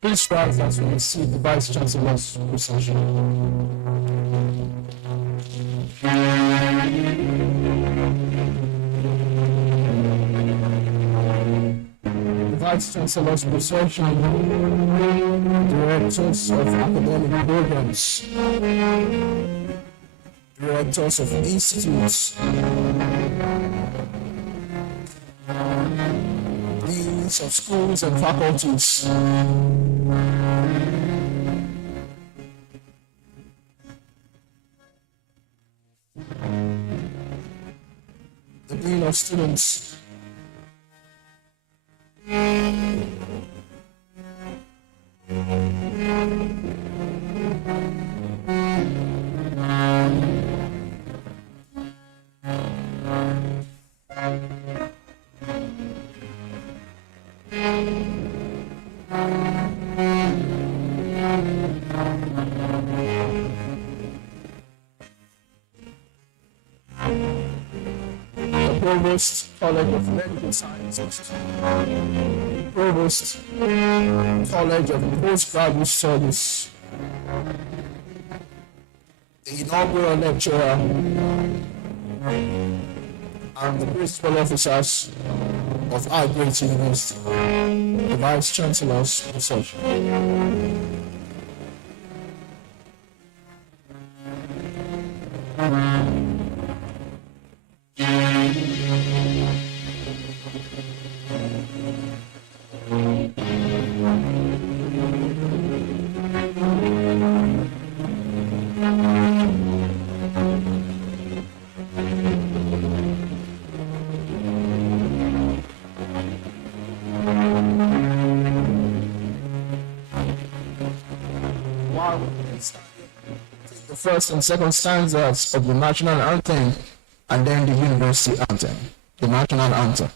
Please rise as we receive the Vice Chancellor's procession. The Vice Chancellor's procession, directors of academic programs, directors of institutes, deans of schools and faculties, the dean of students, Provost, College of Medical Sciences, Provost, College of Postgraduate Studies, the inaugural lecturer, and the principal officers of our great university, the Vice Chancellor's procession. The first and second stanzas of the national anthem, and then the university anthem, the national anthem.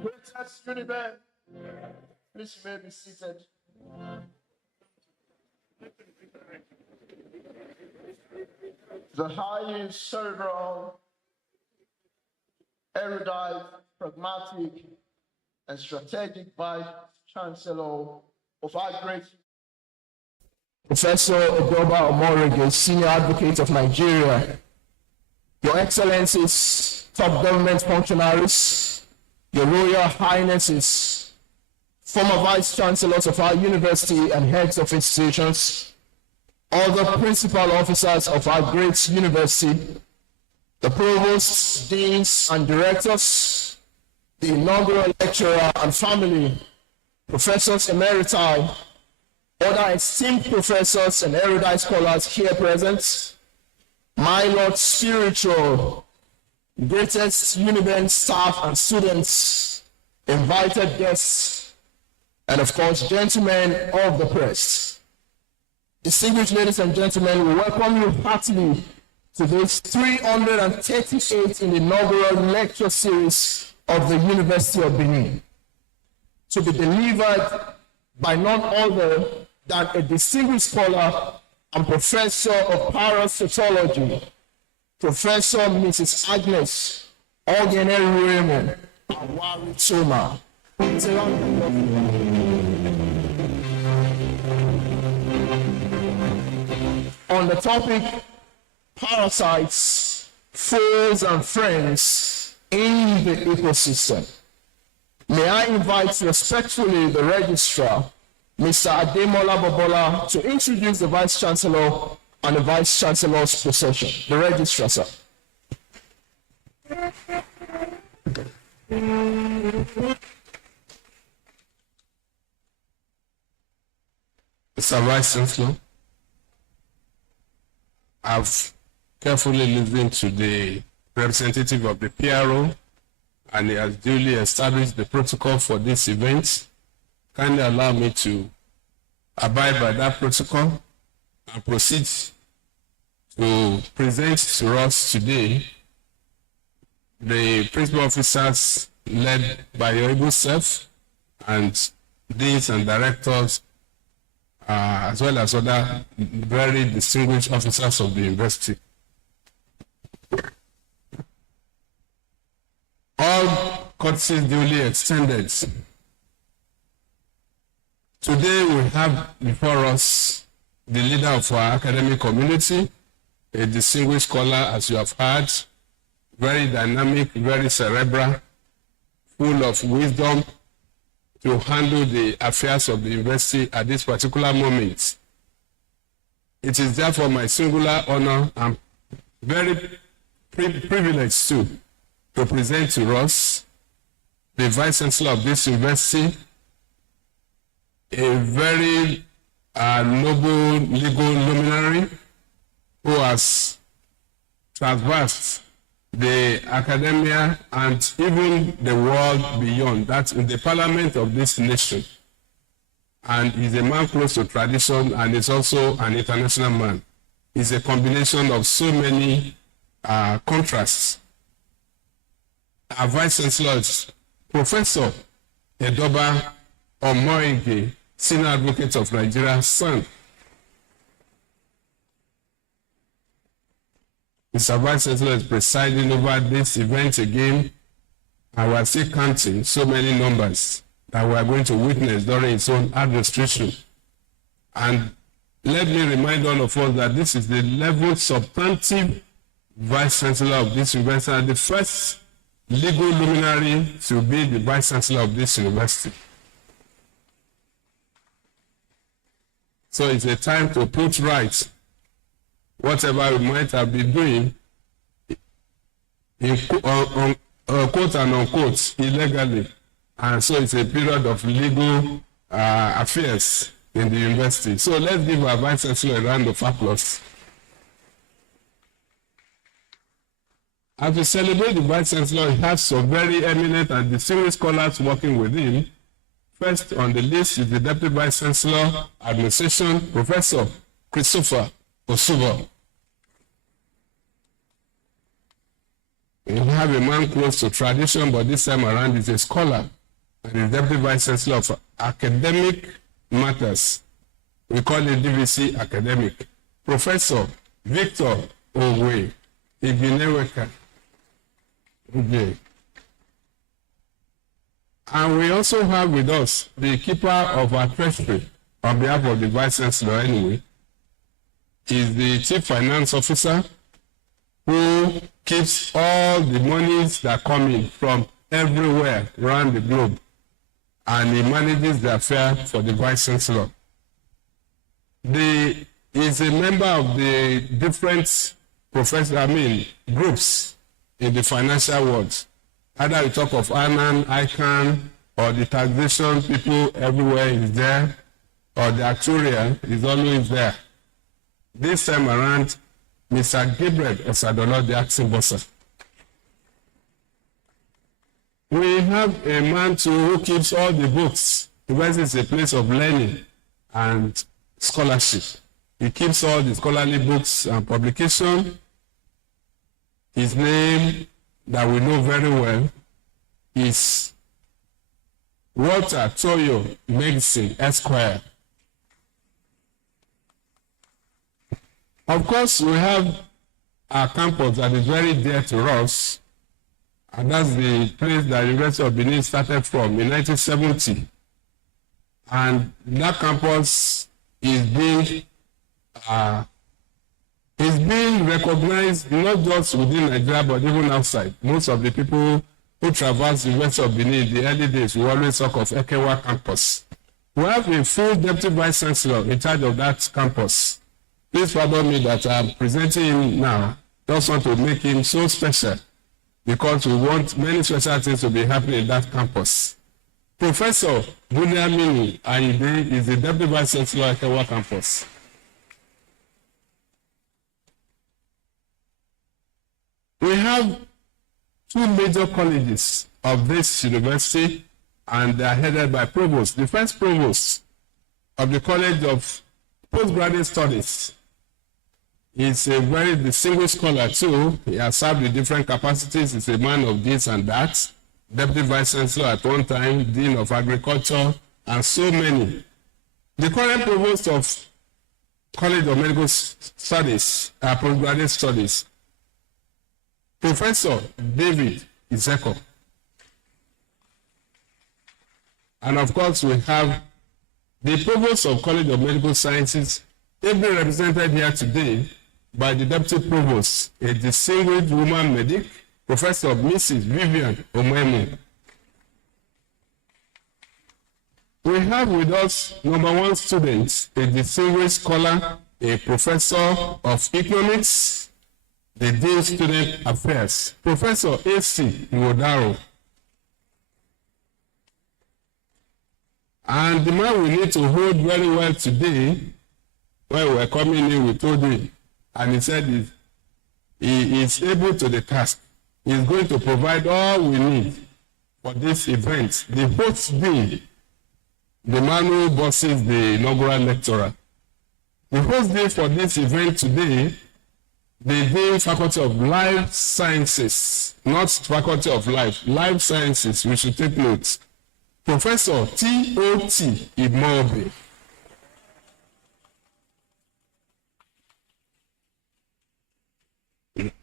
Greatest Uniband, please you may be seated. The highly cerebral, erudite, pragmatic, and strategic Vice Chancellor of our great Professor Ogheneruemu Awharitoma, Senior Advocate of Nigeria, Your Excellencies, top government functionaries, Your Royal Highnesses, former Vice Chancellors of our university and heads of institutions, other principal officers of our great university, the provosts, deans, and directors, the inaugural lecturer and family, professors emeriti, other esteemed professors and erudite scholars here present, my Lord spiritual, greatest Uniband staff and students, invited guests, and of course, gentlemen of the press. Distinguished ladies and gentlemen, we welcome you heartily to this 338th Inaugural Lecture Series of the University of Benin, to be delivered by none other than a distinguished scholar and professor of Parasitology, Professor Mrs. Agnes Ogheneruemu Awharitoma. On the topic, parasites, foes and friends in the ecosystem. May I invite respectfully the registrar, Mr. Ademola Bobola, to introduce the Vice Chancellor and the Vice Chancellor's procession. The registrar, sir. Mr. Vice Chancellor, I've carefully listened to the representative of the PRO, and he has duly established the protocol for this event. Kindly allow me to abide by that protocol and proceed to present to us today the principal officers led by your able self and deans and directors, as well as other very distinguished officers of the university. All courtesies duly extended. Today we have before us the leader of our academic community, a distinguished scholar, as you have heard, very dynamic, very cerebral, full of wisdom to handle the affairs of the university at this particular moment. It is therefore my singular honor and very privileged too to present to us the Vice Chancellor of this university, a very noble legal luminary who has traversed the academia and even the world beyond, that in the parliament of this nation. And he's a man close to tradition and is also an international man. He's a combination of so many contrasts. Our Vice Chancellor is Professor Edoba Omoige, Senior Advocate of Nigeria, son. Mr. Vice Chancellor is presiding over this event again, and we are still counting so many numbers that we are going to witness during its own administration. And let me remind all of us that this is the level substantive Vice Chancellor of this university, and the first legal luminary to be the Vice Chancellor of this university. So it's a time to put right whatever we might have been doing quote and unquote, illegally. And so it's a period of legal affairs in the university. So let's give our Vice Chancellor a round of applause. As we celebrate the Vice Chancellor, he has some very eminent and distinguished scholars working with him. First on the list is the Deputy Vice Chancellor, Administration, Professor Christopher Osubo. We have a man close to tradition, but this time around he's a scholar and is Deputy Vice Chancellor of Academic Matters. We call it DVC Academic. Professor Victor Ogheneruemu Awharitoma. And we also have with us the keeper of our treasury on behalf of the Vice Chancellor anyway, is the Chief Finance Officer who keeps all the monies that come in from everywhere around the globe, and he manages the affair for the Vice Chancellor. He is a member of the different groups in the financial world. Either we talk of ANAN, ICANN, or the taxation people everywhere is there, or the actuarial is always there. This time around, Mr. Gabriel Osadolo, the acting boss. We have a man too who keeps all the books. The University is a place of learning and scholarship. He keeps all the scholarly books and publications. His name that we know very well is Walter Toyo Medicine Esquire. Of course, we have our campus that is very dear to us, and that's the place that the University of Benin started from in 1970. And that campus is being recognized not just within Nigeria but even outside. Most of the people who traverse the University of Benin in the early days will always talk of Ekewa campus. We have a full Deputy Vice Chancellor in charge of that campus. Please pardon me that I'm presenting him now. Just want to make him so special because we want many special things to be happening in that campus. Professor Bunyamini Ayinde is the Deputy Vice Chancellor at Ekewa campus. We have two major colleges of this university, and they are headed by provosts. The first provost of the College of Postgraduate Studies is a very distinguished scholar too. He has served in different capacities. He's a man of this and that. Deputy Vice Chancellor at one time, Dean of Agriculture, and so many. The current provost of College of Medical Studies, Postgraduate Studies, Professor David Izeko. And of course, we have the Provost of College of Medical Sciences, ably represented here today by the Deputy Provost, a distinguished woman medic, Professor Mrs. Vivian Omemu. We have with us #1 student, a distinguished scholar, a professor of economics, the Dean Student Affairs, Professor A.C. Iwodaro. And the man we need to hold very well today, when we were coming in, we told him, and he said he is able to the task. He is going to provide all we need for this event. The host day, the man who bosses the inaugural lecturer. The host day for this event today, the Dean Faculty of Life Sciences, not Faculty of Life Sciences, we should take note. Professor T.O.T. Imobe.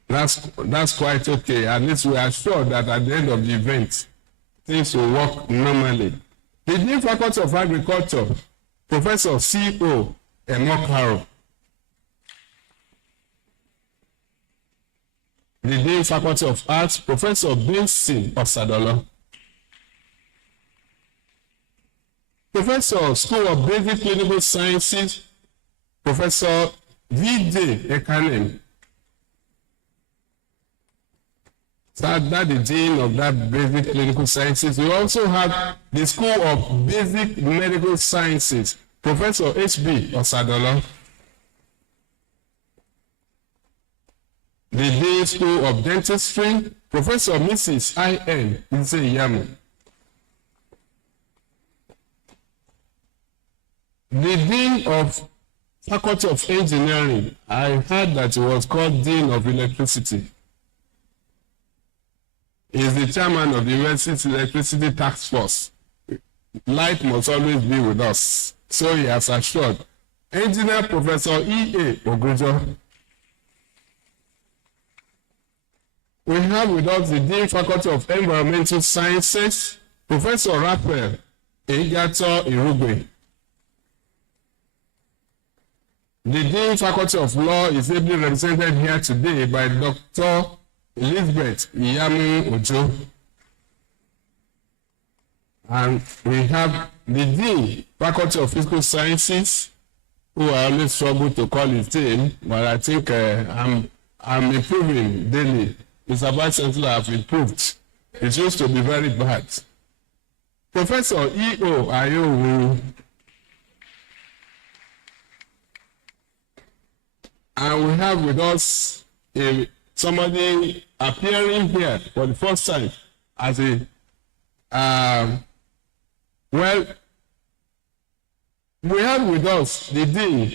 That's quite okay. At least we are sure that at the end of the event, things will work normally. The Dean Faculty of Agriculture, Professor C.O. Emokaro. The Dean Faculty of Arts, Professor Benson Osadolo. Professor School of Basic Clinical Sciences, Professor V.J. Ekanem. So that's the Dean of that Basic Clinical Sciences. We also have the School of Basic Medical Sciences, Professor H.B. Osadolo. The Dean School of Dentistry, Professor Mrs. I.N. Izeyamu. The Dean of Faculty of Engineering, I heard that it was called Dean of Electricity. He is the chairman of the University Electricity Task Force. Light must always be with us. So he has assured. Engineer Professor E.A. Ogujo. We have with us the Dean Faculty of Environmental Sciences, Professor Raphael Egato Irugwe. The Dean Faculty of Law is ably represented here today by Dr. Elizabeth Iyamu Ojo. And we have the Dean Faculty of Physical Sciences, who I always struggle to call his name, but I think I'm improving daily. Mr. Vice Chancellor, have improved. It used to be very bad. Professor E.O. Ayowu. And we have with us somebody appearing here for the first time as a, well, we have with us the Dean,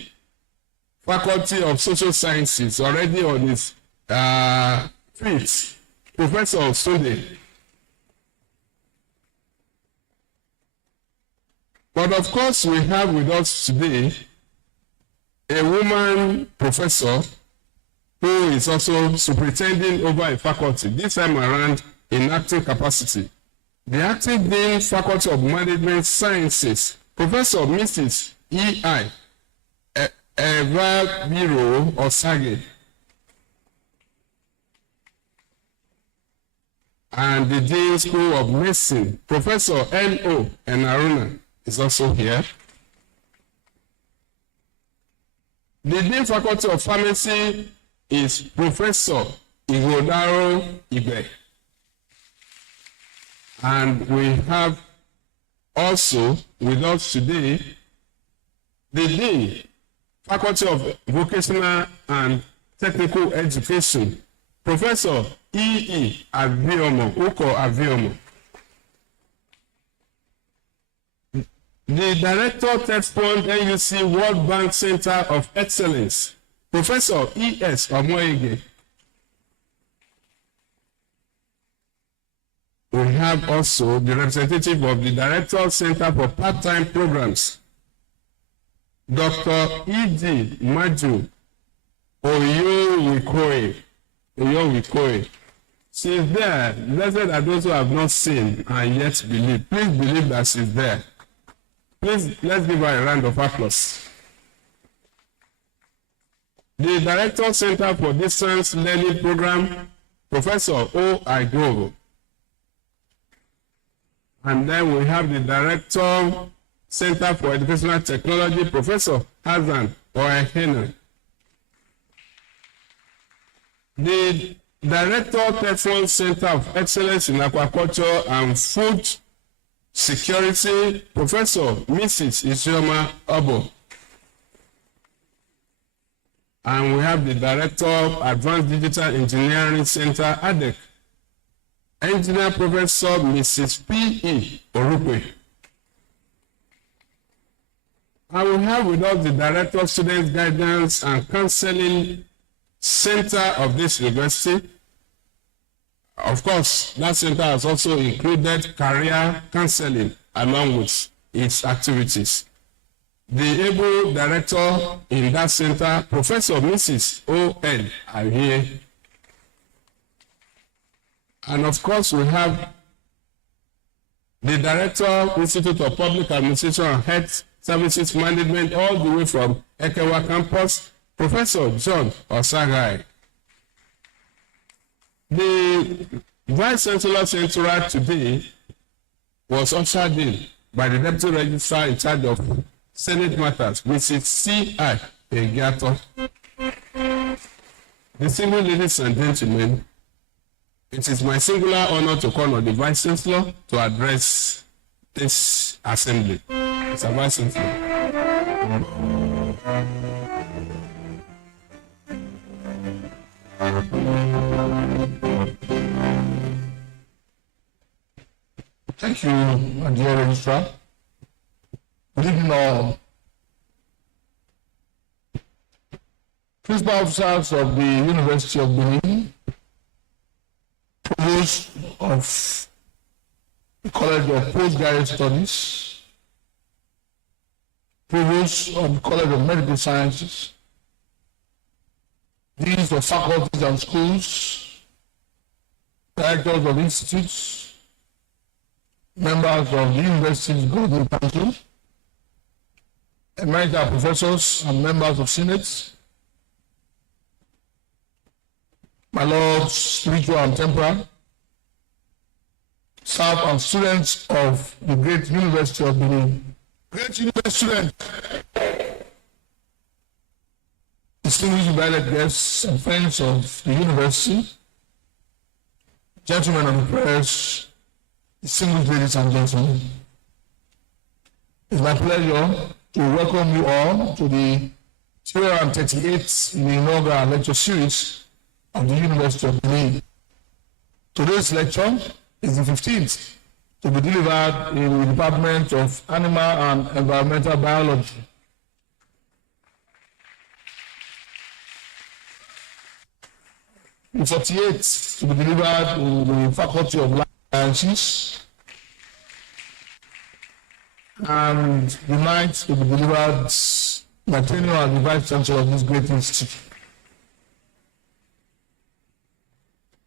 Faculty of Social Sciences, already on his feet, Professor Sunday. But of course, we have with us today a woman professor who is also superintending over a faculty, this time around in acting capacity. The acting Dean, Faculty of Management Sciences, Professor Mrs. E.I. Awharitoma Osage. And the Dean School of Medicine, Professor N.O. Enaruna is also here. The Dean Faculty of Pharmacy is Professor Ighodaro Ibe. And we have also with us today the Dean, Faculty of Vocational and Technical Education, Professor E.E. Aviomo, Uko Aviomo. The Director, TEDFund NUC World Bank Center of Excellence, Professor E.S. Omoege. We have also the representative of the Director Center for Part-Time Programs, Dr. E.D. Maju Oyowikoe. She is there. Blessed are those who have not seen and yet believe. Please believe that she is there. Please, let's give her a round of applause. The Director Center for Distance Learning Program, Professor O. Aigogo. And then we have the Director Center for Educational Technology, Professor Hazan Oehene. The Director, TEDFund Center of Excellence in Aquaculture and Food Security, Professor Mrs. Isioma Obo. And we have the Director of Advanced Digital Engineering Center, ADEC, Engineer Professor Mrs. P.E. Orukwe. And we have with us the Director of Students Guidance and Counseling Center of this university. Of course, that center has also included career counseling along with its activities. The able director in that center, Professor Mrs. O.N. Ahie. And of course, we have the Director, Institute of Public Administration and Health Services Management, all the way from Ekewa Campus, Professor John Osagai. The Vice Chancellor Central today was ushered in by the Deputy Registrar in charge of Senate Matters, Mrs. C.I. Egato. Distinguished ladies and gentlemen, It is my singular honor to call on the Vice Chancellor to address this assembly. Mr. Vice Chancellor. Thank you, my dear Registrar. Good evening, all. Principal officers of the University of Benin, Provost of the College of Postgraduate Studies, Provost of the College of Medical Sciences, deans of faculties and schools, directors of institutes, members of the University's Governing Council, emerita professors and members of Senate, my lords, spiritual and temporal, staff and students of the great University of Benin. Great university students, distinguished invited guests and friends of the university, gentlemen of the press, distinguished ladies and gentlemen. It's my pleasure to welcome you all to the 238th in the Inaugural Lecture Series of the University of Benin. Today's lecture is the 15th to be delivered in the Department of Animal and Environmental Biology. The 48th to be delivered in the Faculty of Life Sciences, and the 9th to be delivered by tenure as the Vice Chancellor of this great institute.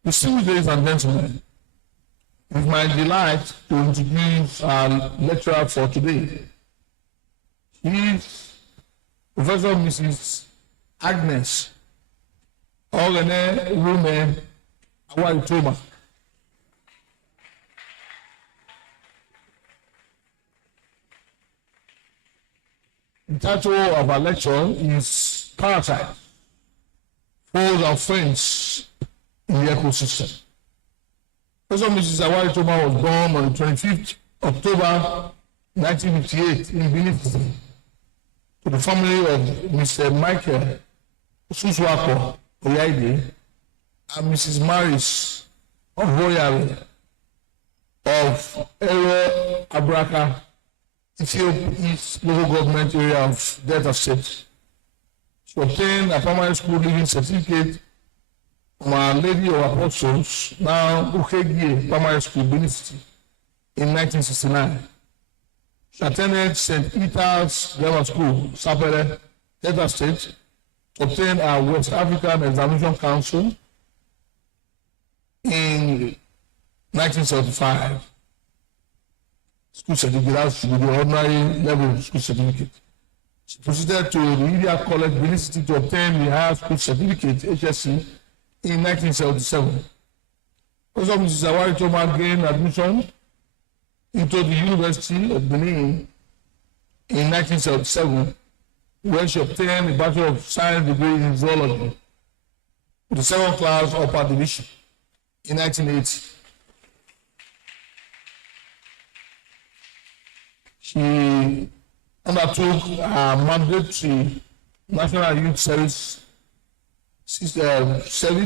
Distinguished ladies and gentlemen, it is my delight to introduce our lecturer for today. She is Professor Mrs. Agnes Ogheneruemu Awharitoma. The title of our lecture is Parasites, Foes and Friends in the Ecosystem. Professor Mrs. Awharitoma was born on the 25th October 1958 in Benin City to the family of Mr. Michael Suswako Oyaide and Mrs. Maris Ohoriare of Ero Abraka, Ethiopia East Local Government Area of Delta State. She obtained a primary school leaving certificate from Our Lady of Apostles, now Ukegie Primary School, Benin City, in 1969. She attended St. Peter's Grammar School, Sapele, Delta State, to obtain a West African Examination Council in 1975. School certificate, that's the ordinary level school certificate. She proceeded to the Media College, Benin City, to obtain the higher school certificate, HSC, in 1977. Professor Mrs. Awharitoma gained admission into the University of Benin in 1977, where she obtained a Bachelor of Science degree in Zoology with the second class upper division in 1980. She undertook a mandatory National Youth Service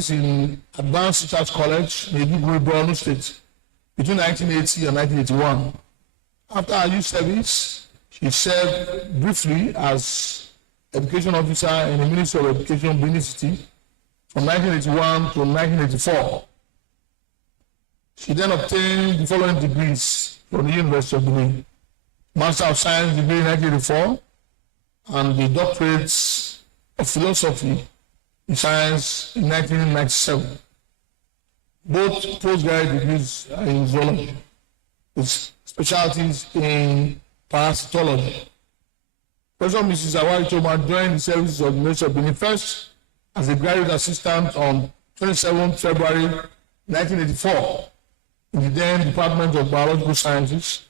in Advanced Teachers College, Maiduguri, Borno State, between 1980 and 1981. After her youth service, she served briefly as education officer in the Ministry of Education, Benin City, from 1981 to 1984. She then obtained the following degrees from the University of Benin: Master of Science degree in 1984, and the doctorates of philosophy in science in 1997. Both postgraduate degrees are in zoology, with specialties in parasitology. Professor Mrs. Awharitoma joined the services of the University of Benin first as a graduate assistant on 27 February 1984 in the then Department of Biological Sciences,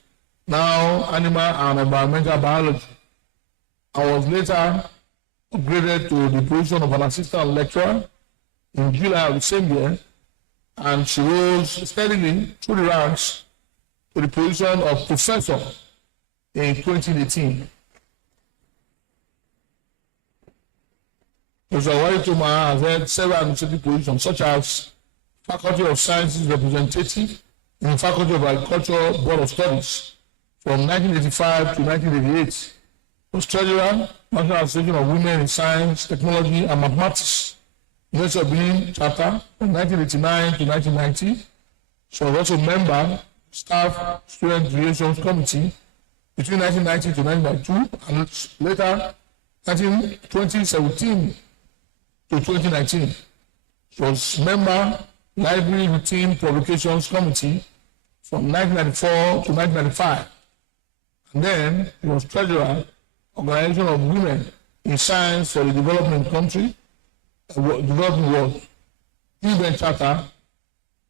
now Animal and Environmental Biology, and was later upgraded to the position of an assistant lecturer in July of the same year and she rose steadily through the ranks to the position of professor in 2018. Professor Awharitoma has held several administrative positions, such as Faculty of Sciences representative in the Faculty of Agriculture Board of Studies from 1985 to 1988. Was treasurer, National Association of Women in Science, Technology, and Mathematics, University of Benin chapter from 1989 to 1990. She was also member, Staff Student Relations Committee between 1990 to 1992, and later 2017 to 2019. She was member, Library Routine Publications Committee from 1994 to 1995. And then he was treasurer, Organization of Women in Science for the Developing World, UN Charter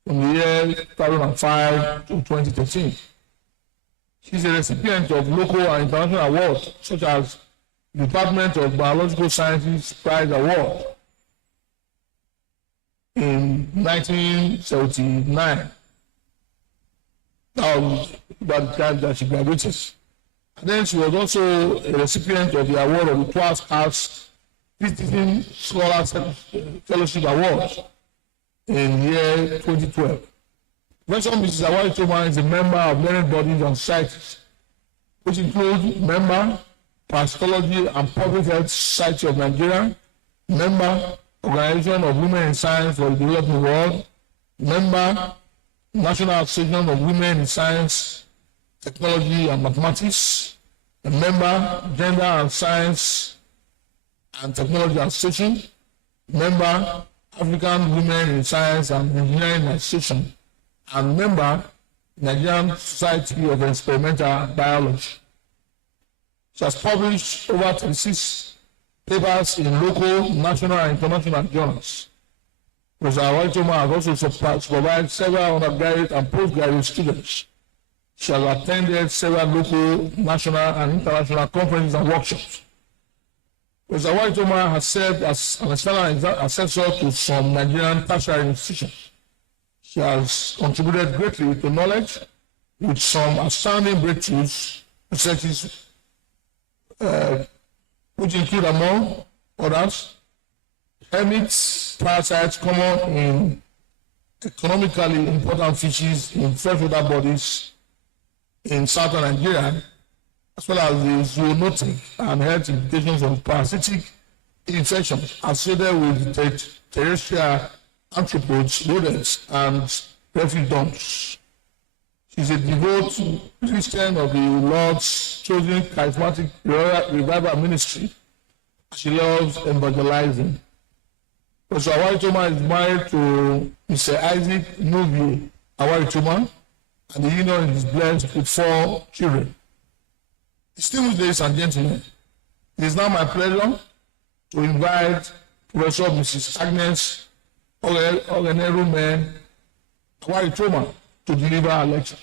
from the year 2005 to 2013. She is a recipient of local and international awards, such as the Department of Biological Sciences Prize Award in 1979. That was about the time that she graduated. And then she was also a recipient of the award of the Twas Arts Visiting Scholar Fellowship Award in the year 2012. Professor Mrs. Awharitoma is a member of learned bodies and societies, which include member, Parasitology and Public Health Society of Nigeria, member, Organization of Women in Science for the Developing World, member, National Association of Women in Science, Technology and Mathematics, a member, Gender and Science and Technology Association, member, African Women in Science and Engineering Association, and member, Nigerian Society of Experimental Biology. She has published over 36 papers in local, national, and international journals. Professor Awharitoma has also supervised several undergraduate and postgraduate students. She has attended several local, national, and international conferences and workshops. Professor Awharitoma has served as an external assessor to some Nigerian tertiary institutions. She has contributed greatly to knowledge with some outstanding breakthroughs, researches, which include, among others, hermits, parasites common in economically important fishes in freshwater bodies in southern Nigeria, as well as the zoonotic and health implications of parasitic infections associated with terrestrial arthropods, rodents, and refuse dumps. She is a devout Christian of the Lord's chosen charismatic revival ministry. She loves evangelizing. Professor Awharitoma is married to Mr. Isaac Nubi Awharitoma, and the union is blessed with 4 children. Distinguished ladies and gentlemen, it is now my pleasure to invite Professor Mrs. Agnes Ogheneruemu Awharitoma to deliver a lecture.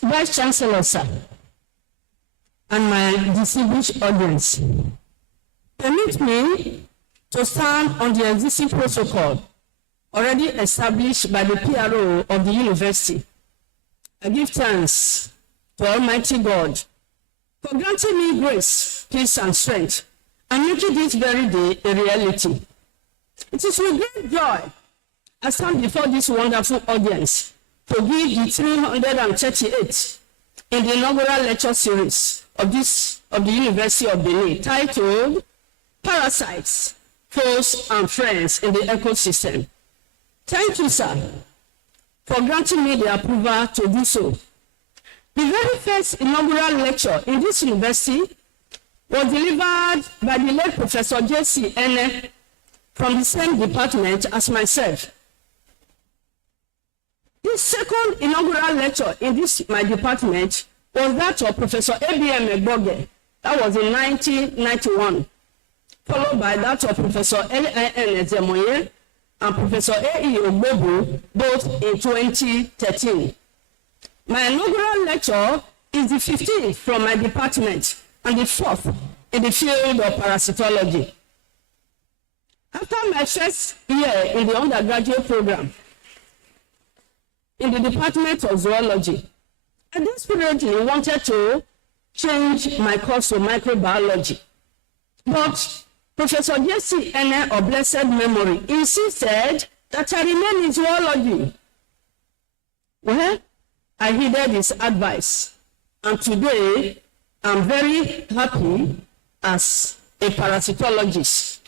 Vice Chancellor, sir, and my distinguished audience, permit me to stand on the existing protocol already established by the PRO of the university. I give thanks to Almighty God for granting me grace, peace, and strength, and making this very day a reality. It is with great joy I stand before this wonderful audience to give the 338 in the inaugural lecture series of the University of Benin, titled Parasites, Foes and Friends in the Ecosystem. Thank you, sir, for granting me the approval to do so. The very first inaugural lecture in this university was delivered by the late Professor J.C. Ene from the same department as myself. The second inaugural lecture in my department was that of Professor A.B.M. Egboge. That was in 1991, followed by that of Professor L.I.N. Ezemoye and Professor A.E. Ogbebu, both in 2013. My inaugural lecture is the 15th from my department and the 4th in the field of parasitology. After my first year in the undergraduate program in the Department of Zoology, I desperately wanted to change my course to microbiology. But Professor J.C. Ene of blessed memory insisted that I remain in zoology. Well, I heeded his advice, and today I'm very happy as a parasitologist.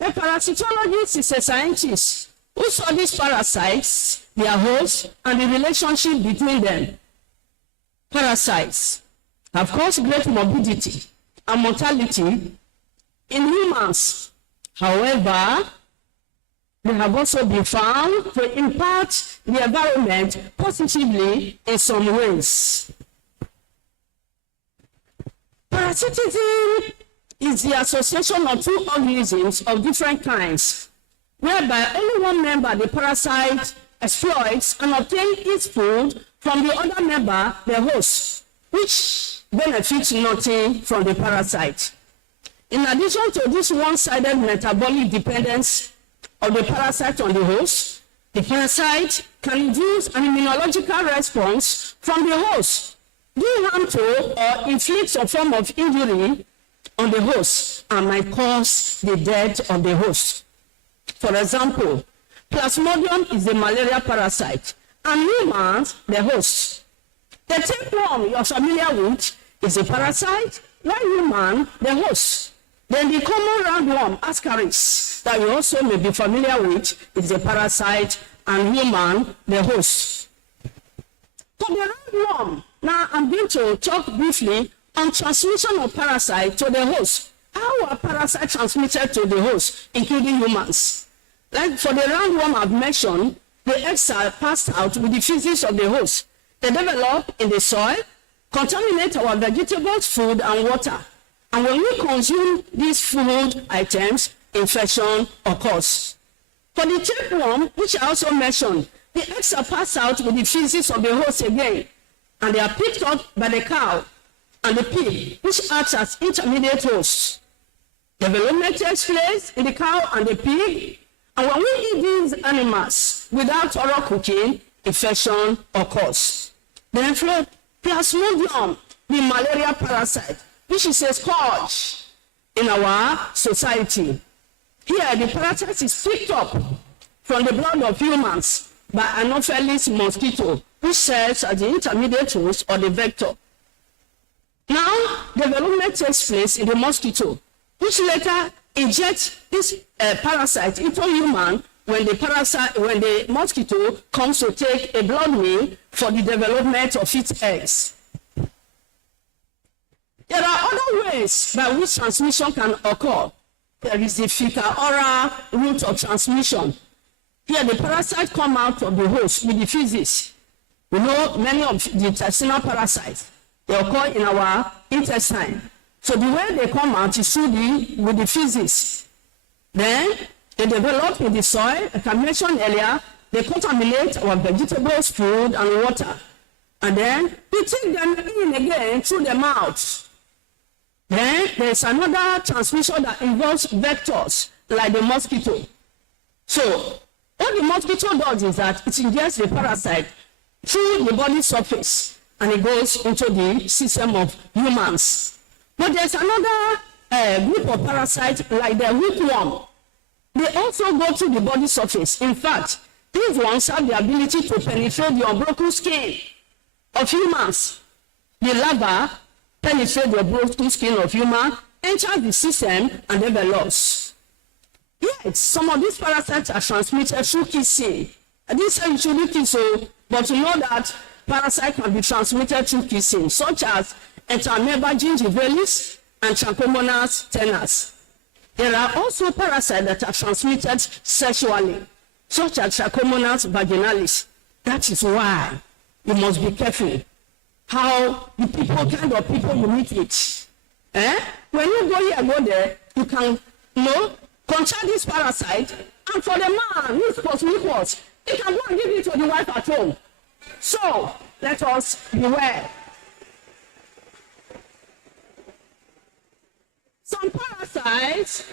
A parasitologist is a scientist who studies parasites, their hosts, and the relationship between them. Parasites have caused great morbidity and mortality in humans. However, they have also been found to impact the environment positively in some ways. Parasitism is the association of two organisms of different kinds, whereby only one member, the parasite, exploits and obtains its food from the other member, the host, which benefits nothing from the parasite. In addition to this one-sided metabolic dependence of the parasite on the host, the parasite can induce an immunological response from the host, do harm to or inflict some form of injury on the host and might cause the death of the host. For example, Plasmodium is the malaria parasite and humans the host. The tapeworm you're familiar with is a parasite, while human the host. Then the common roundworm, Ascaris, that you also may be familiar with, is a parasite and human the host. For the roundworm, now I'm going to talk briefly on transmission of parasite to the host. How are parasites transmitted to the host, including humans? Like for the roundworm I've mentioned, the eggs are passed out with the feces of the host. They develop in the soil, contaminate our vegetables, food, and water. And when we consume these food items, infection occurs. For the tapeworm, which I also mentioned, the eggs are passed out with the feces of the host again, and they are picked up by the cow and the pig, which acts as intermediate hosts. Development takes place in the cow and the pig, and when we eat these animals without thorough cooking, infection occurs. Then Plasmodium, the malaria parasite, which is a scourge in our society. Here, the parasite is picked up from the blood of humans by Anopheles mosquito, which serves as the intermediate host or the vector. Now, development takes place in the mosquito, which later injects this parasite into human when the mosquito comes to take a blood meal for the development of its eggs. There are other ways by which transmission can occur. There is the fecal-oral route of transmission. Here, the parasite come out of the host with the feces. We know many of the intestinal parasites, they occur in our intestine. So the way they come out is with the feces. Then they develop in the soil, like I mentioned earlier, they contaminate our vegetables, food, and water. And then we take them in again through the mouth. Then there's another transmission that involves vectors, like the mosquito. So what the mosquito does is that it injects the parasite through the body surface, and it goes into the system of humans. But there's another group of parasites, like the hookworm. They also go through the body surface. In fact, these ones have the ability to penetrate the unbroken skin of humans. The larva penetrate the unbroken skin of human, enter the system, and develops. Yes, some of these parasites are transmitted through kissing. I didn't say you should do kissing, but you know that parasites can be transmitted through kissing, such as Entamoeba gingivalis and Trichomonas tenuis. There are also parasites that are transmitted sexually, such as Trichomonas vaginalis. That is why you must be careful how the kind of people you meet with. When you go here, go there, you can, contract this parasite, and for the man who's post-menopause, he can go and give it to the wife at home. So, let us beware. Some parasites,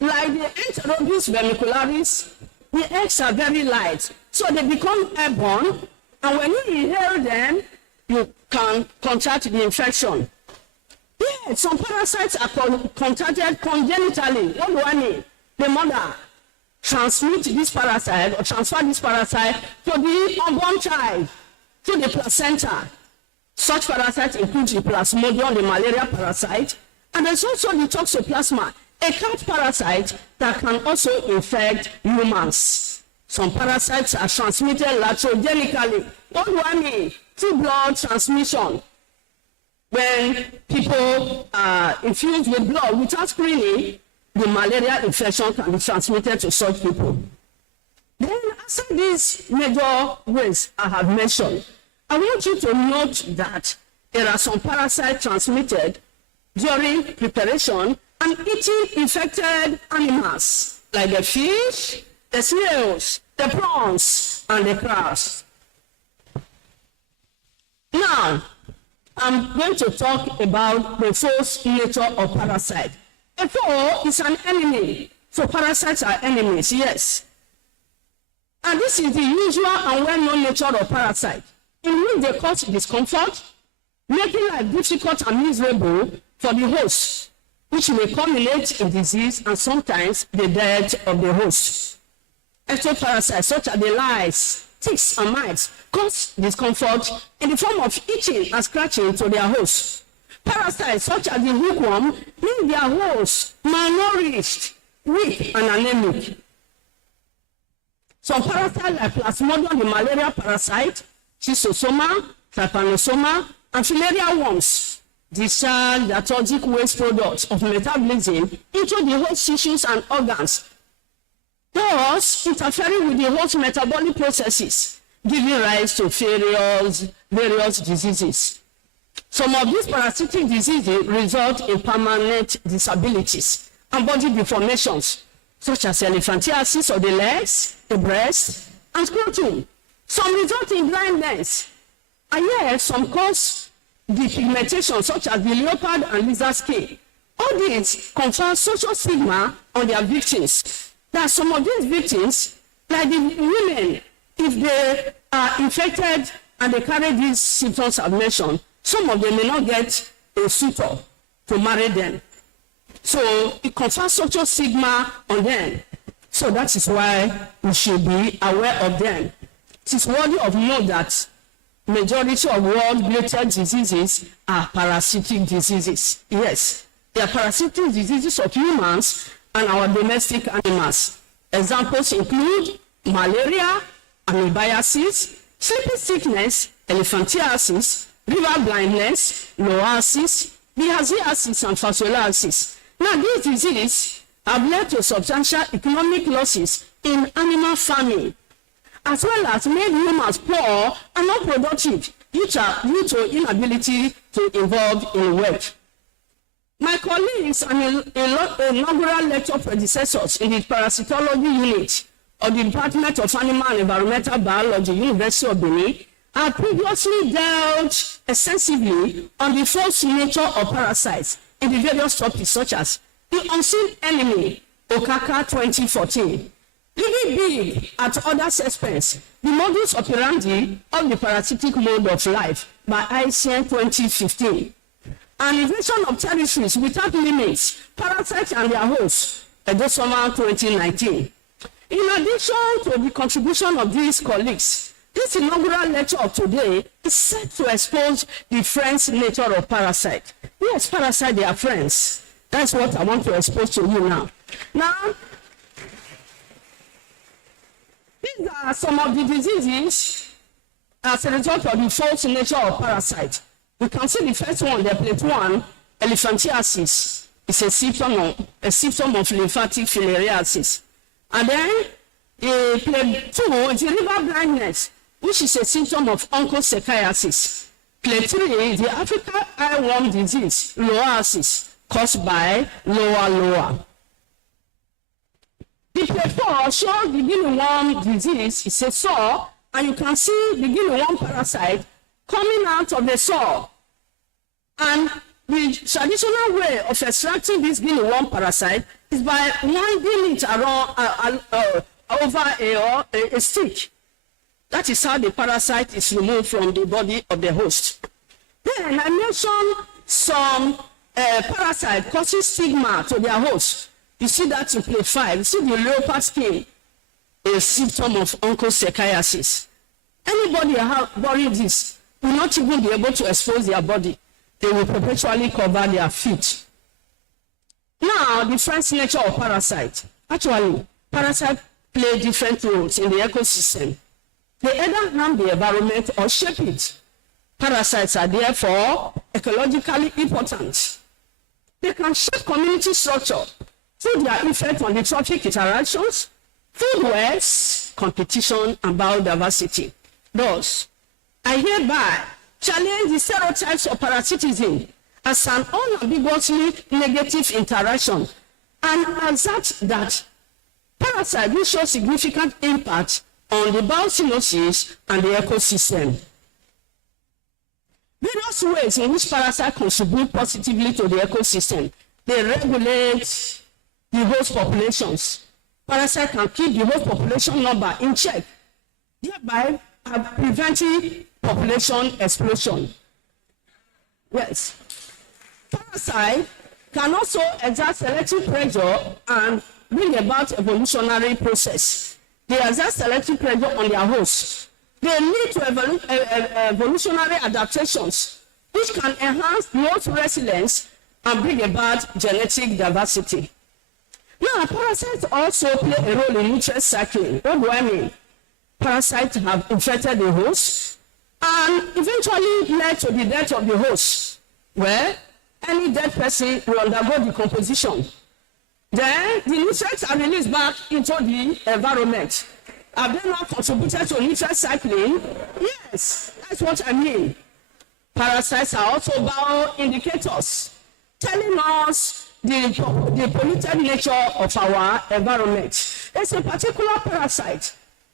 like the Enterobus vermicularis, the eggs are very light, so they become airborne, and when you inhale them, you can contract the infection. Yeah, some parasites are contracted congenitally. What do I mean? The mother transmits this parasite or transfer this parasite to the unborn child, to the placenta. Such parasites include the Plasmodium, the malaria parasite, and there's also the Toxoplasma, a cat parasite that can also infect humans. Some parasites are transmitted laterogenically. What do I mean? Through blood transmission. When people are infused with blood without screening, the malaria infection can be transmitted to such people. Then, after these major ways I have mentioned, I want you to note that there are some parasites transmitted during preparation and eating infected animals, like the fish, the snails, the prawns, and the crabs. Now, I'm going to talk about the false nature of parasite. A foe is an enemy, so parasites are enemies, yes. And this is the usual and well-known nature of parasite, in which they cause discomfort, making life difficult and miserable for the host, which may culminate in disease and sometimes the death of the host. Ectoparasites such as the lice, ticks, and mites cause discomfort in the form of itching and scratching to their host. Parasites such as the hookworm leave their host malnourished, weak, and anemic. Some parasites like Plasmodium, the malaria parasite, Schistosoma, Trypanosoma, and Filaria worms discharge the toxic waste products of metabolism into the host tissues and organs, thus interfering with the host metabolic processes, giving rise to various diseases. Some of these parasitic diseases result in permanent disabilities and body deformations, such as elephantiasis of the legs, the breast, and scrotum. Some result in blindness, and yet some cause depigmentation, such as the leopard and lizard skin. All these confer social stigma on their victims. There are some of these victims, like the women, if they are infected and they carry these symptoms I've mentioned, some of them may not get a suitor to marry them. So it confers social stigma on them. So that is why we should be aware of them. It is worthy of note that majority of world-related diseases are parasitic diseases. Yes, they are parasitic diseases of humans and our domestic animals. Examples include malaria, amoebiasis, sleeping sickness, elephantiasis, river blindness, loasis, bilharziasis, and fasciolasis. Now, these diseases have led to substantial economic losses in animal farming, as well as made humans poor and not productive due to inability to involve in work. My colleagues and inaugural lecture predecessors in the Parasitology unit of the Department of Animal and Environmental Biology, University of Benin, have previously dealt extensively on the false nature of parasites in the various topics such as the unseen enemy, Okaka 2014, living big at other expense, the modus operandi of the parasitic mode of life by ICN 2015, and invasion of territories without limits, parasites and their hosts, Edosoma 2019. In addition to the contribution of these colleagues, this inaugural lecture of today is set to expose the friends nature of parasite. Yes, parasites, they are friends. That's what I want to expose to you now. Now, these are some of the diseases as a result of the false nature of parasite. We can see the first one, the plate 1, elephantiasis. It's a symptom of lymphatic filariasis. And then plate 2 is river blindness, which is a symptom of onchocerciasis. Plate 3 is the African eyeworm disease, loasis, caused by lower. The plate 4 shows the guinea worm disease. It's a sore, and you can see the guinea worm parasite coming out of the sore. And the traditional way of extracting this guinea worm parasite is by winding it around over a stick. That is how the parasite is removed from the body of the host. Then I mentioned some parasite causing stigma to their host. You see that in plate 5. You see the leopard skin, a symptom of onchocerciasis. Anybody buried this will not even be able to expose their body. They will perpetually cover their feet. Now, the different nature of parasite. Actually, parasites play different roles in the ecosystem. They either harm the environment or shape it. Parasites are therefore ecologically important. They can shape community structure through their effect on the trophic interactions, food webs, competition, and biodiversity. Thus, I hereby challenge the stereotypes of parasitism as an unambiguously negative interaction and assert that parasites will show significant impact on the biosynthesis and the ecosystem. Various ways in which parasites contribute positively to the ecosystem. They regulate the host populations. Parasites can keep the host population number in check, thereby preventing population explosion. Yes. Parasites can also exert selective pressure and bring about evolutionary process. They exert selective pressure on their hosts. They lead to evolutionary adaptations, which can enhance the host resilience and bring about genetic diversity. Now, parasites also play a role in nutrient cycling. What do I mean? Parasites have infected the host and eventually led to the death of the host, where any dead person will undergo decomposition. Then the nutrients are released back into the environment. Have they not contributed to nutrient cycling? Yes, that's what I mean. Parasites are also bioindicators, telling us the polluted nature of our environment. There's a particular parasite,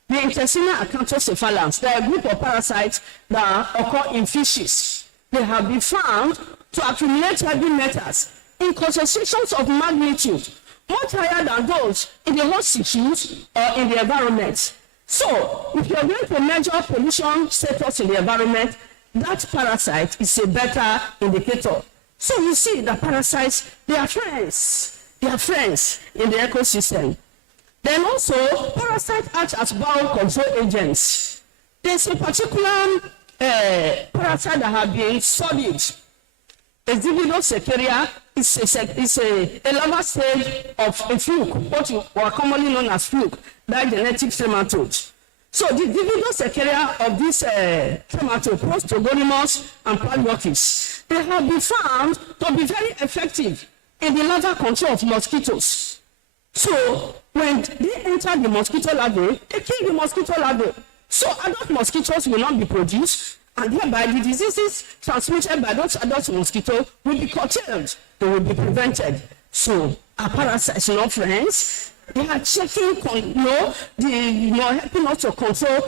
the intestinal acanthocephalans. They are a group of parasites that occur in fishes. They have been found to accumulate heavy metals in concentrations of magnitude much higher than those in the host tissues or in the environment. So, if you're going to measure pollution status in the environment, that parasite is a better indicator. So you see that parasites, they are friends. They are friends in the ecosystem. Then also, parasites act as biocontrol agents. There's a particular parasite that has been studied. Exividosceperia is a larval stage of a fluke, what are commonly known as fluke, that genetic trematode. So the Dividosceperia of this trematode, Prostogonomus and Plagiotis, they have been found to be very effective in the larval control of mosquitoes. So when they enter the mosquito larvae, they kill the mosquito larvae. So adult mosquitoes will not be produced, and thereby the diseases transmitted by those adult mosquitoes will be curtailed. They will be prevented. So our parasites, not friends, they are checking, helping us to control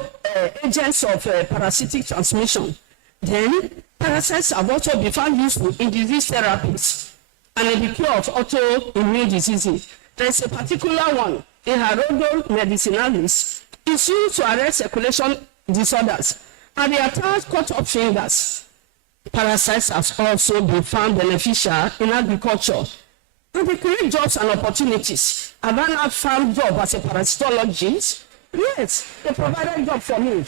agents of parasitic transmission. Then parasites have also been found useful in disease therapies and in the cure of autoimmune diseases. There is a particular one, Inaugural medicinalis, is used to arrest circulation disorders, and they attach cut-off fingers. Parasites have also been found beneficial in agriculture, and they create jobs and opportunities. Have I not found job as a parasitologist? Yes, they provided a job for me.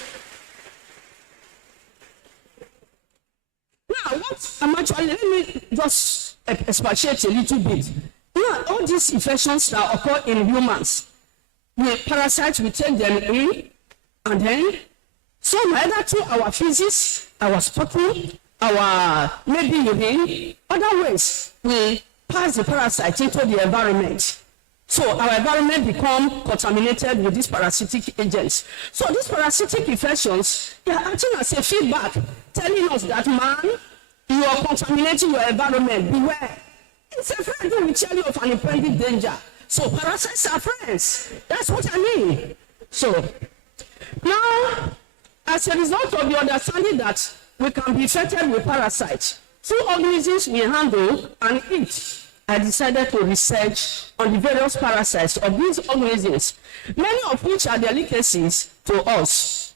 Now, what I'm actually, let me just expatiate a little bit. Now, all these infections that occur in humans, the parasites, we take them in, and then some either through our feces, our spotting, our maybe urine, other ways we pass the parasite into the environment. So our environment become contaminated with these parasitic agents. So these parasitic infections, they are acting as a feedback, telling us that, man, you are contaminating your environment, beware. It's a friend who will tell you of an impending danger. So parasites are friends. That's what I mean. So now, as a result of the understanding that we can be infected with parasites through organisms we handle and eat, I decided to research on the various parasites of these organisms, many of which are delicacies to us.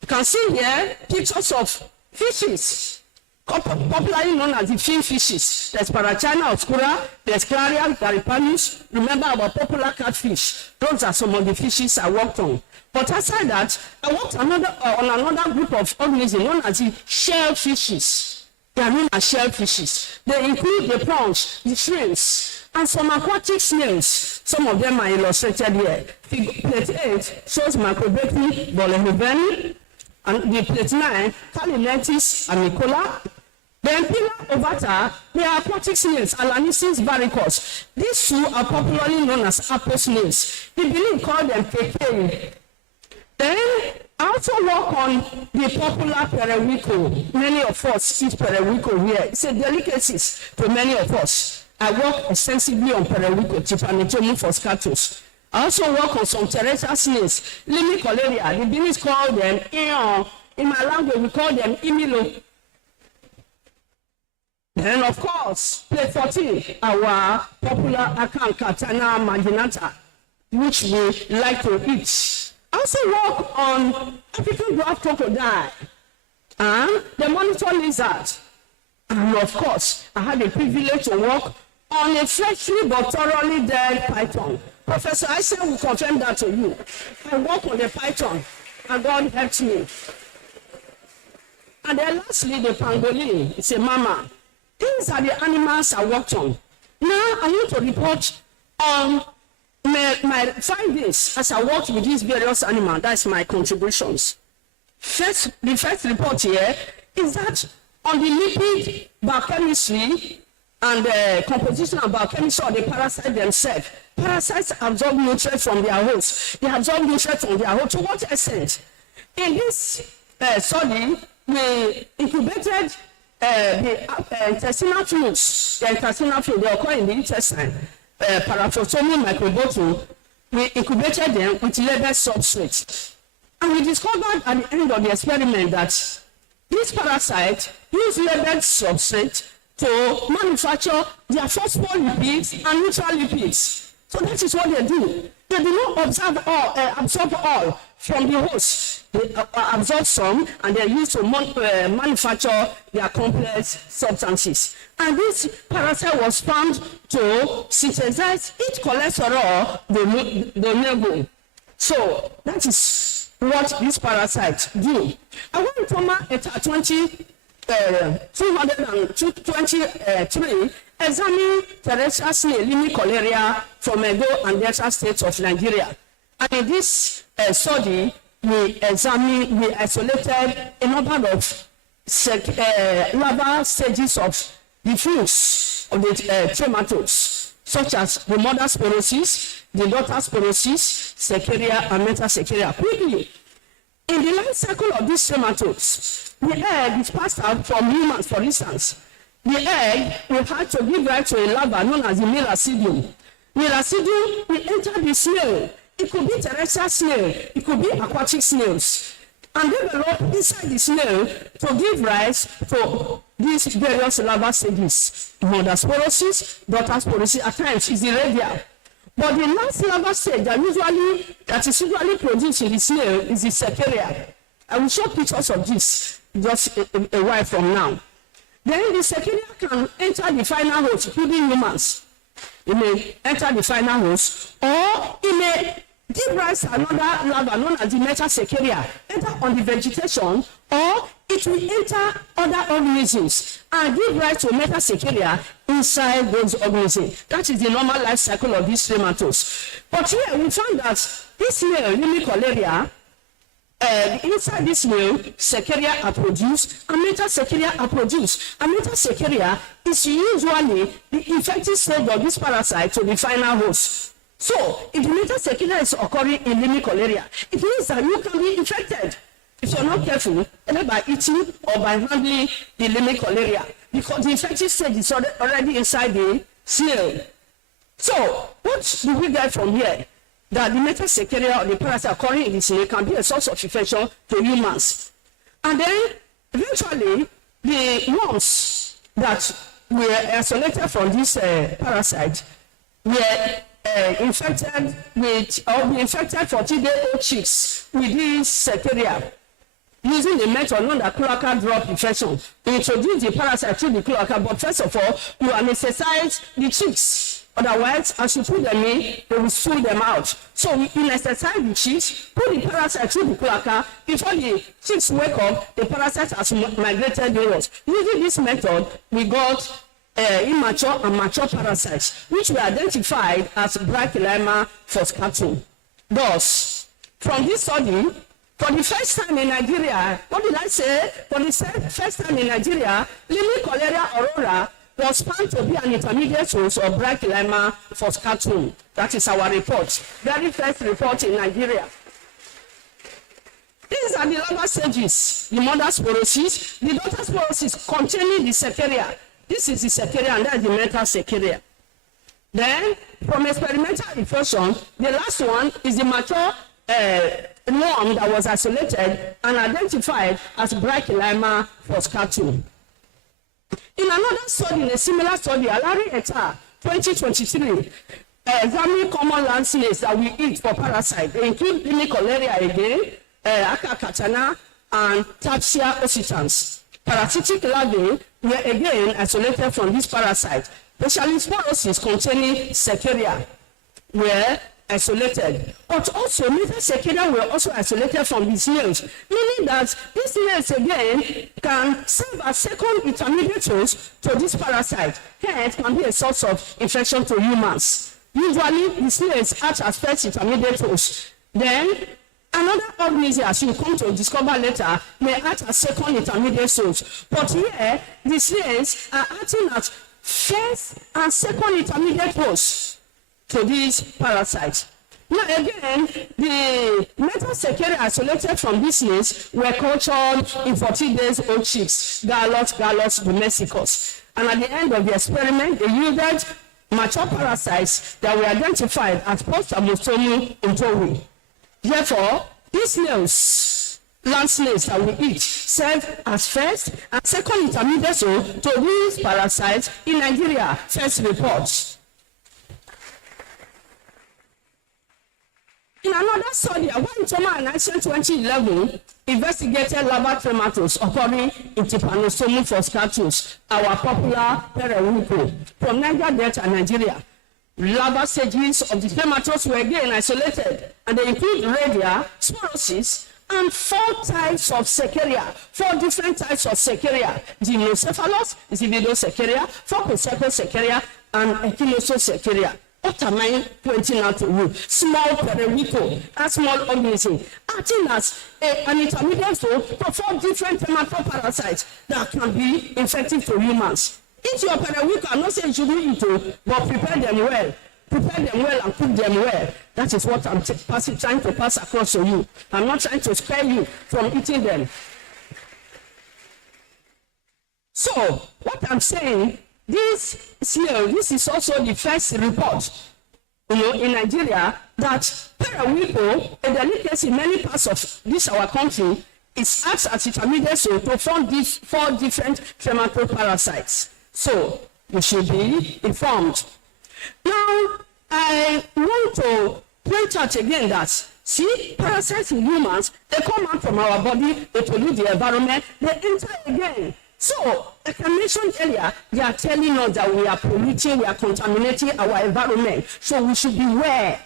You can see here pictures of fishes, popularly known as the fin fishes. There's Parachina obscura, there's Claria garipanus. Remember our popular catfish. Those are some of the fishes I worked on. But aside that, I worked on another group of organisms known as the shellfishes. They are known as shellfishes. They include the prawns, the shrimps, and some aquatic snails. Some of them are illustrated here. Plate 8 shows Macrobacter bolehuveni, and the plate 9, Calinentis amicola. Then Pila ovata, they are aquatic snails, Alanisis varicus. These two are popularly known as apple snails. The Benin call them keke. Then I also work on the popular periwinkle. Many of us eat periwinkle here. It's a delicacy to many of us. I work extensively on periwinkle, Typanotomum foscatus. I also work on some terrestrial snails, Limicoleria. The Benin call them in my language we call them imilo. Then of course, plate 14, our popular Acancatana marginata, which we like to eat. I also work on African dwarf crocodile and the monitor lizard. And of course, I had the privilege to work on a freshly but thoroughly dead python. Professor Isaac will confirm that to you. I work on the python and God helped me. And then lastly, the pangolin. It's a mama. These are the animals I worked on. Now I want to report on my findings as I worked with these various animals. That's my contributions. The first report here is that on the lipid biochemistry and the composition of biochemistry of the parasite themselves, parasites absorb nutrients from their hosts. They absorb nutrients from their host. To what extent? In this study, we incubated the intestinal fluids. The intestinal fluid, they occur in the intestine. Parasitology microbiota, we incubated them with labeled substrate. And we discovered at the end of the experiment that these parasites use labeled substrate to manufacture their phospholipids and neutral lipids. So that is what they do. They do not absorb all from the host. They absorb some and they use to manufacture their complex substances. And this parasite was found to synthesize each cholesterol, the level. So that is what these parasites do. Awharitoma eta 223 examined terrestrial snail Limicoleria from Edo and Delta states of Nigeria. And in this study, we isolated a number of larval stages of the fruits of the trematodes, such as the mother sporosis, the daughter sporosis, Seccaria, and Metasecaria. Quickly, in the life cycle of these trematodes, the egg is passed out from humans, for instance. The egg will have to give rise to a larva known as the miracidium. Miracidium will enter the snail. It could be terrestrial snail, it could be aquatic snails, and develop inside the snail to give rise to these various larval stages. Mother sporosis, daughter sporosis, at times is irradial. But the last larval stage that is usually produced in the snail is the Seccaria. I will show pictures of this just a while from now. Then the Seccaria can enter the final host, including humans. It may enter the final host, or it may give rise to another larva known as the Metasecaria, either on the vegetation, or it will enter other organisms and give rise to Metasecaria inside those organisms. That is the normal life cycle of these nematodes. But here we found that this snail, Limicoleria, inside this snail, Seccaria are produced and Metasecaria are produced. And Metasecaria is usually the infected stage of this parasite to the final host. So, if the Metasecaria is occurring in Limicoleria, it means that you can be infected if you're not careful, either by eating or by handling the Limicoleria, because the infected stage is already inside the snail. So, what do we get from here? That the metasecaria or the parasite occurring in the snail can be a source of infection to humans. And then, eventually, the worms that were isolated from this parasite were infected with, or be infected 40-day-old chicks with this secaria. Using the method known as cloacal drop infection, we introduce the parasite through the cloaca, but first of all, you anesthetize the chicks. Otherwise, as you put them in, they will stool them out. So we anesthetize the chicks, put the parasite through the cloaca. Before the chicks wake up, the parasite has migrated inwards. Using this method, we got immature and mature parasites, which were identified as Brachylaima fuscatum. Thus, from this study, for the first time in Nigeria, what did I say? For the first time in Nigeria, Limicollaria aurora was found to be an intermediate source of Brachylaima fuscatum. That is our report. Very first report in Nigeria. These are the larval stages, the mother sporosis, the daughter sporosis containing the secaria. This is the secaria and that is the metasecaria. Then, from experimental infusion, the last one is the mature worm that was isolated and identified as Brachylaima fuscatum. In another study, in a similar study, Alari et al. 2023, examining common land snails that we eat for parasites. They include Limicollaria again, Acacatana, and Tapsia ossitans. Parasitic larvae were again isolated from this parasite. Especially sporosis containing secaria were isolated, but also metasecaria were also isolated from the snails, meaning that these snails again can serve as second intermediate source to this parasite, hence can be a source of infection to humans. Usually, the snails act as first intermediate source. Then, another organism, as you come to discover later, may act as second intermediate source. But here, the snails are acting as first and second intermediate source to these parasites. Now again, the metasecaria isolated from these snails were cultured in 40 days old chicks, Gallus domesticus. And at the end of the experiment, they yielded mature parasites that were identified as Postamostomy intowi. Therefore, these snails, land snails that we eat, serve as first and second intermediate source to these parasites in Nigeria. First reports. In another study, Awharitoma and 2011 investigated larval trematodes occurring in Trypanosoma fuscatus, our popular periwinkle, from Niger Delta, Nigeria. Larval stages of the trematodes were again isolated, and they include radia, sporosis, and 4 types of secaria, 4 different types of secaria: Gymnocephalus, Zividosecaria, Focosecosecaria, and Echinososecaria. What am I pointing out to you? Small periwinkle, a small organism, acting as an intermediate source for 4 different parasites that can be infective to humans. Eat your periwinkle. I'm not saying you shouldn't eat it, but prepare them well. Prepare them well and cook them well. That is what I'm trying to pass across to you. I'm not trying to scare you from eating them. So, what I'm saying, this is also the first report, in Nigeria, that periwinkle, a delicacy in many parts of this our country, is acts as intermediate source to form these 4 different trematode parasites. So, you should be informed. Now, I want to point out again that, see, parasites in humans, they come out from our body, they pollute the environment, they enter again. So, like I mentioned earlier, they are telling us that we are polluting, we are contaminating our environment. So we should beware.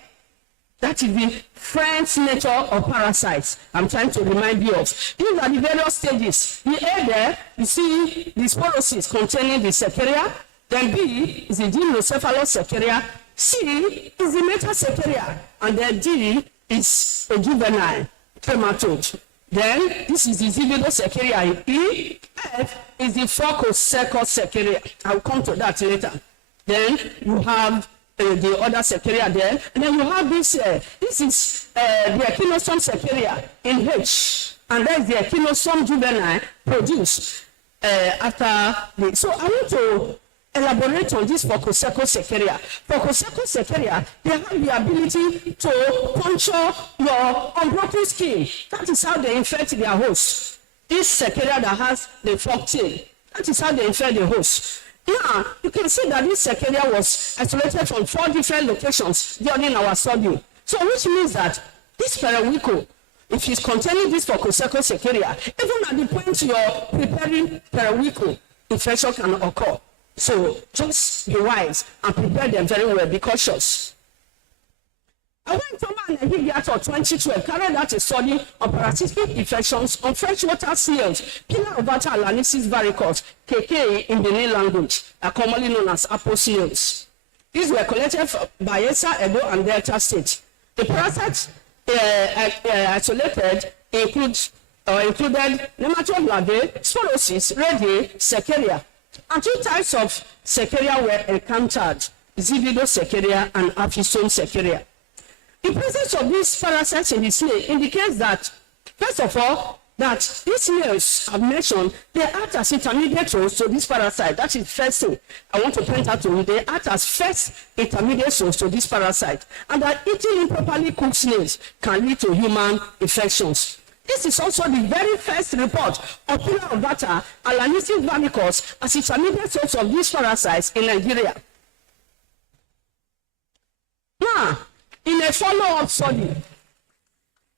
That is the friend's nature of parasites I'm trying to remind you of. These are the various stages. The A there, you see the sporosis containing the secaria. Then B is the Gymnocephalus secaria. C is the metasecaria. And then D is a juvenile trematode. Then this is the Zividosecaria in E. F is the Focosecosecaria. I'll come to that later. Then you have the other secaria there. And then you have this, this is the Echinosom secaria in H. And that is the Echinosom juvenile produced after the. So I want to elaborate on this for Coseco-Sequeria. For Coseco-Sequeria, they have the ability to puncture your unbroken skin. That is how they infect their host. This Sequeria that has the forked tail, that is how they infect the host. Now, you can see that this Sequeria was isolated from 4 different locations during our study. So, which means that this periwinkle, if it's containing this for Coseco-Sequeria, even at the point you're preparing periwinkle, infection can occur. So just be wise and prepare them very well. Be cautious. Awharitoma and Awharitoma 2012 carried out a study on parasitic infections on freshwater snails, Pila ovata alanisis varicose, KK in Benin language, are commonly known as apple snails. These were collected from Bayelsa, Edo, and Delta State. The parasites isolated included nematode larvae, sporosis, radiae, Sequeria. And 2 types of Sequeria were encountered, Zivido-Sequeria and Aphistome-Sequeria. The presence of these parasites in the snail indicates that, first of all, that these snails I've mentioned, they act as intermediate source to this parasite. That is first thing I want to point out to you. They act as first intermediate source to this parasite. And that eating improperly cooked snails can lead to human infections. This is also the very first report of Pila ovata alanisis varicose as intermediate source of these parasites in Nigeria. Now, in a follow-up study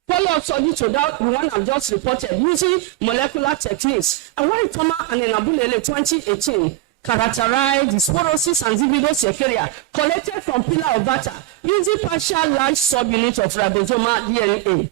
to that one I've just reported, using molecular techniques, Awharitoma and Inaugural 2018 characterized the sporosis and Zivido-Sequeria collected from Pila ovata using partial large subunit of ribosoma DNA.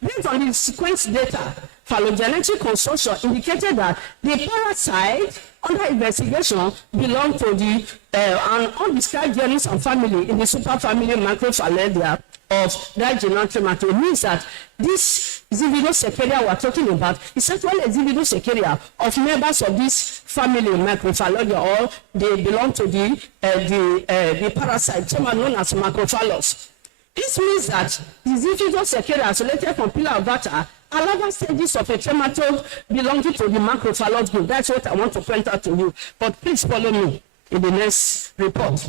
Based on the sequence data, phylogenetic construction indicated that the parasite under investigation belonged to the an undescribed genus and family in the superfamily Macrophallaria of Digenantrematode. It means that this Zivido-Sequeria we're talking about is actually a Zivido-Sequeria of members of this family Macrophallaria, or they belong to the parasite known as Macrophallus. This means that the Zivido-Sequeria isolated from Pila ovata are larval stages of a trematode belonging to the Macrophallus group. That's what I want to point out to you. But please follow me in the next report.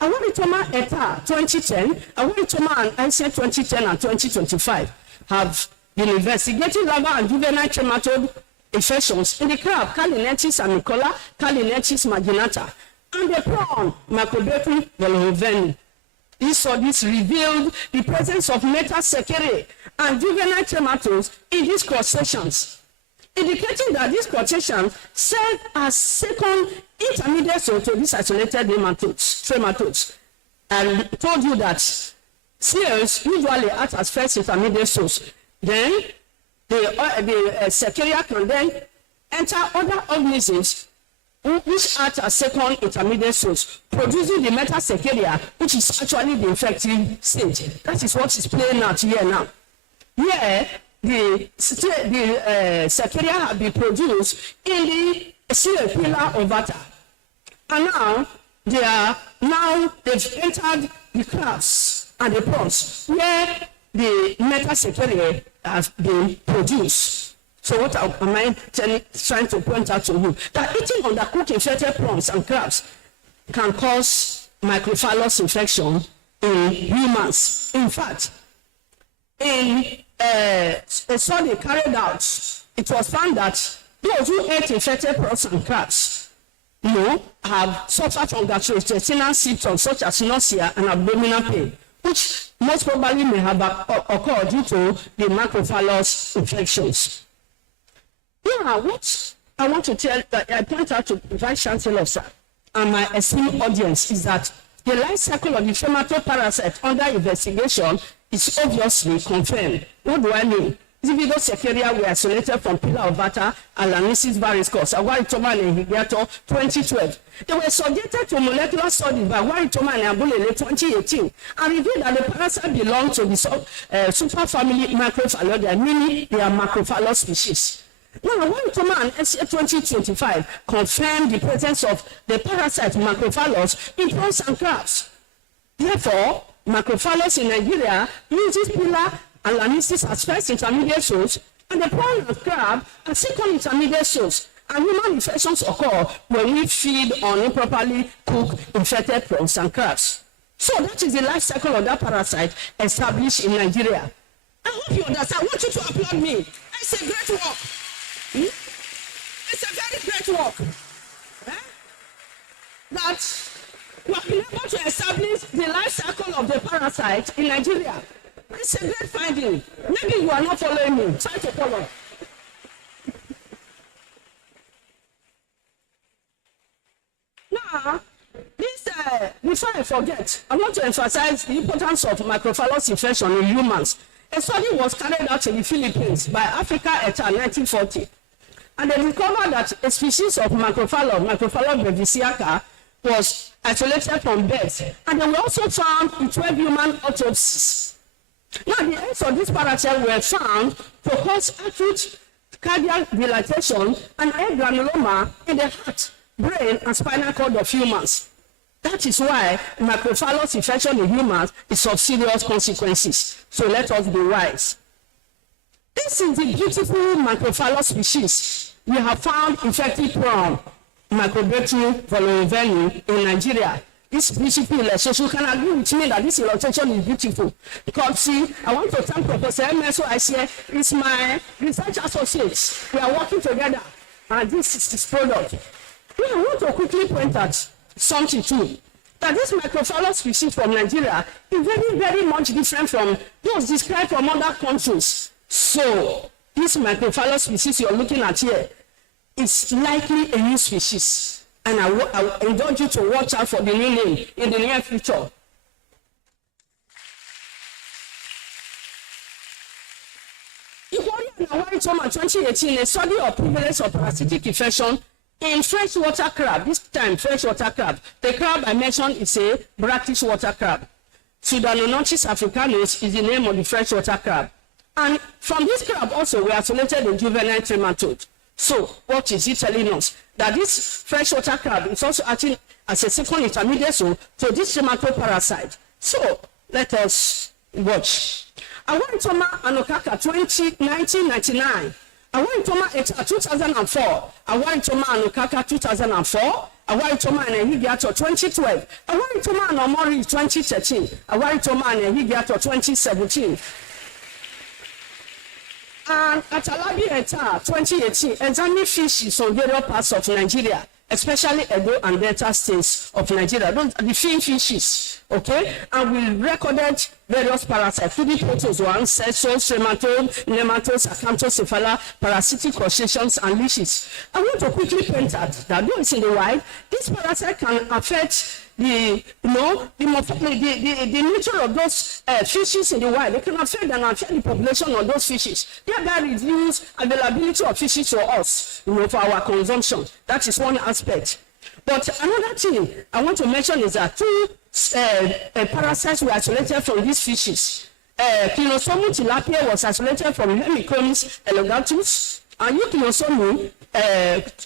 Awharitoma et al. 2010, Awharitoma and ICE 2010 and 2025 have been investigating larval and juvenile trematode infections in the crab Calinensis amicola, Calinensis marginata, and the prawn Macrobacterium veloveni. These studies revealed the presence of meta-Sequeria and juvenile trematodes in these crustaceans, indicating that these crustaceans serve as second intermediate source to these isolated trematodes. And told you that snails usually act as first intermediate source. Then the Sequeria can then enter other organisms which act as second intermediate source, producing the meta-Sequeria, which is actually the infective stage. That is what is playing out here now. Here, the Sequeria have been produced in the Pila ovata. And now, they've entered the crabs and the prawns, where the meta-Sequeria has been produced. So what am I trying to point out to you? That eating undercooked infected prawns and crabs can cause microphallus infection in humans. In fact, in a study carried out, it was found that those who ate infected prawns and crabs have suffered from gastrointestinal symptoms such as nausea and abdominal pain, which most probably may have occurred due to the microphallus infections. Now, what I want to I point out to the Vice Chancellor, sir, and my esteemed audience is that the life cycle of the trematode parasite under investigation is obviously confirmed. What do I mean? Zivido-Sequeria were isolated from Pila ovata alanisis varicose, Awharitoma and Awharitoma 2012. They were subjected to molecular studies by Awharitoma and Awharitoma 2018 and revealed that the parasite belonged to the superfamily Macrophallaria, meaning they are Macrophallus species. Now, Awharitoma and ICE 2025 confirmed the presence of the parasite Macrophallus in prawns and crabs. Therefore, Macrophallus in Nigeria uses Pila alanisis as first intermediate source, and the prawn and crab as second intermediate source. And human infections occur when we feed on improperly cooked infected prawns and crabs. So that is the life cycle of that parasite established in Nigeria. I hope you understand. I want you to applaud me. It's a great work. It's a very great work. That we have been able to establish the life cycle of the parasite in Nigeria. It's a great finding. Maybe you are not following me. Try to follow. Now, before I forget, I want to emphasize the importance of microphallus infection in humans. A study was carried out in the Philippines by Africa et al. 1940, and they discovered that a species of Microphallus brevisiaca, was isolated from birds, and they were also found in 12 human autopsies. Now, the eggs of this parasite were found to cause acute cardiac dilatation and egg granuloma in the heart, brain, and spinal cord of humans. That is why microphallus infection in humans is of serious consequences. So let us be wise. This is the beautiful microphallus species we have found infected from Microbacterium volovenii in Nigeria. This beautiful illustration, can agree with me that this illustration is beautiful. Because see, I want to thank Professor MSO is my research associates. We are working together, and this is his product. I want to quickly point out something too, that this microphallus species from Nigeria is very, very much different from those described from other countries. So, this microphallus species you're looking at here is likely a new species, and I indulge you to watch out for the new name in the near future. Inaugural Lecture Series 2018, a study of prevalence of parasitic infection in freshwater crab, this time freshwater crab. The crab I mentioned is a brackish water crab. Pseudomonas africanus is the name of the freshwater crab. And from this crab also we isolated the juvenile trematode. So what is it telling us? That this freshwater crab is also acting as a second intermediate to this trematode parasite. So let us watch. Awharitoma anokaka 1999. Awharitoma eta 2004, Awharitoma anokaka 2004, Awharitoma anehigiato 2012, Awharitoma anomori 2013, Awharitoma anehigiato 2017. And at Alabi eta 2018, examining fishes on various parts of Nigeria, especially Edo and Delta states of Nigeria. Those are the fin fishes, okay? And we recorded various parasites, including protozoans, cells, nematodes, acanthocephala, parasitic crustaceans, and leeches. I want to quickly point out that though it's in the wild, this parasite can affect the nature of those fishes in the wild. They can affect the population of those fishes. Thereby reduce availability of fishes for us, for our consumption. That is one aspect. But another thing I want to mention is that two parasites were isolated from these fishes. Clinosomum tilapia was isolated from Hemichromis elegantus, and Clinosomum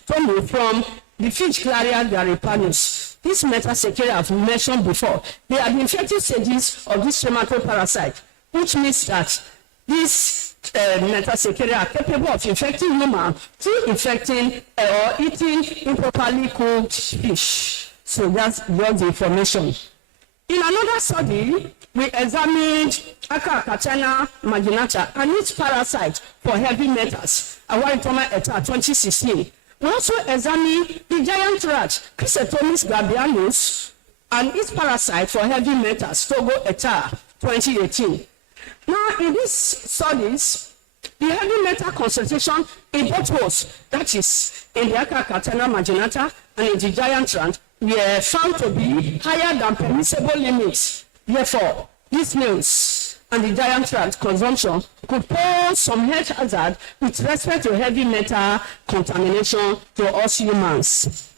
tomu from the fish Claria garipanus. This metasecaria I've mentioned before. They are the infective stages of this trematode parasite, which means that these metasecaria are capable of infecting humans through infecting or eating improperly cooked fish. So that's just the information. In another study, we examined Agkakatena marginata and its parasite for heavy metals, Awharitoma et al. 2016. We also examined the giant rat, Chrysetomis gabianus, and its parasite for heavy metals, Togo et al. 2018. Now, in these studies, the heavy metal concentration in both hosts, that is, in the Agkakatena marginata and in the giant rat, were found to be higher than permissible limits. Therefore, these meals and the giant rat consumption could pose some health hazard with respect to heavy metal contamination to us humans.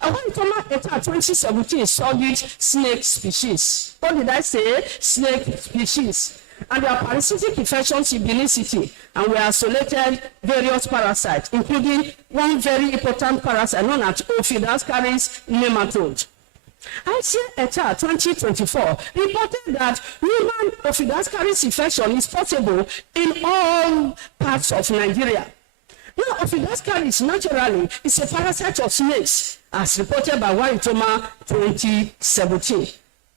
Awharitoma et al. 2017 studied snake species. What did I say? Snake species. And their parasitic infections in Benin City, and we isolated various parasites, including one very important parasite known as Ophidascaris nematode. ICA et al. 2024 reported that human Ophidascaris infection is possible in all parts of Nigeria. Now, Ophidascaris naturally is a parasite of snakes, as reported by Awharitoma 2017.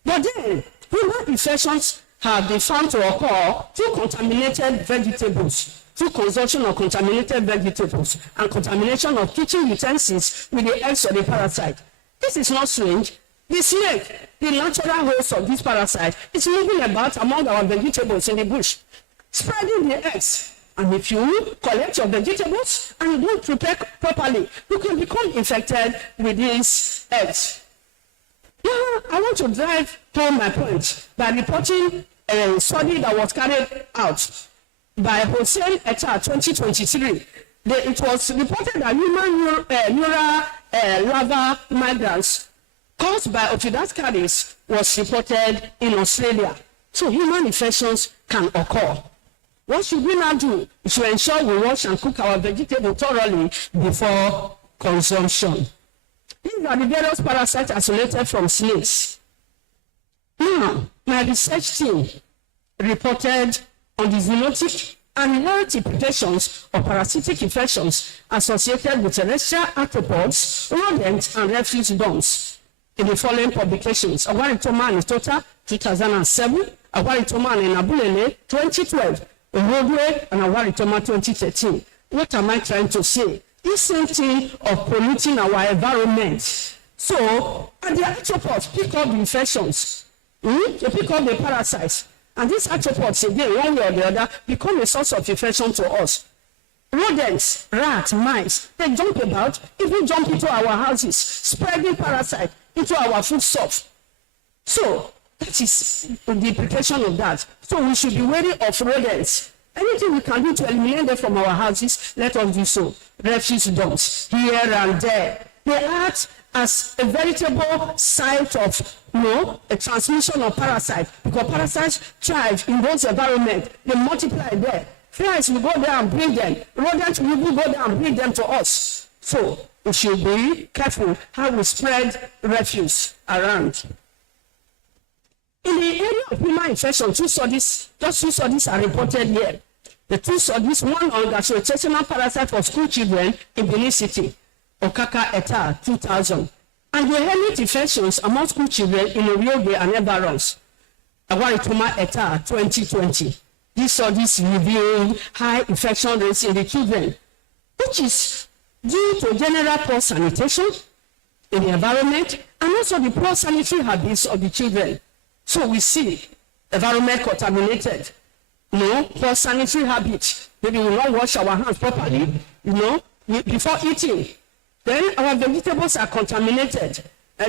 But then, human infections have been found to occur through contaminated vegetables, through consumption of contaminated vegetables, and contamination of kitchen utensils with the eggs of the parasite. This is not strange. The snake, the natural host of this parasite, is moving about among our vegetables in the bush, spreading the eggs. And if you collect your vegetables and you don't prepare properly, you can become infected with these eggs. Now, I want to drive home my point by reporting a study that was carried out by Hossein et al. 2023. It was reported that human neural larva migrants caused by Ophidascaris was reported in Australia. So human infections can occur. What should we now do? We should ensure we wash and cook our vegetables thoroughly before consumption. These are the various parasites isolated from snakes. Now, my research team reported on the zoonotic and inherent implications of parasitic infections associated with terrestrial arthropods, rodents, and refuse dumps in the following publications: Awharitoma and Tota, 2007, Awharitoma and Inabulele, 2012, Orodwe and Awharitoma, 2013. What am I trying to say? This same thing of polluting our environment. So, and the arthropods pick up the infections, they pick up the parasites, and these arthropods, again, one way or the other, become a source of infection to us. Rodents, rats, mice, they jump about, even jump into our houses, spreading parasite into our foodstuff. So, that is the implication of that. So we should be wary of rodents. Anything we can do to eliminate them from our houses, let us do so. Refuse dumps here and there. They act as a veritable site of, a transmission of parasites, because parasites thrive in those environments. They multiply there. Flies will go there and bring them. Rodents will go there and bring them to us. So we should be careful how we spread refuse around. In the area of human infection, two studies are reported here. The two studies, one on gastrointestinal parasite for school children in Benin City, Okaka et al. 2000, and the helminth infections among school children in Orioge and environs, Awharitoma et al. 2020. These studies revealed high infection rates in the children, which is due to general poor sanitation in the environment and also the poor sanitary habits of the children. So we see environment contaminated, poor sanitary habits. Maybe we not wash our hands properly, before eating. Then our vegetables are contaminated.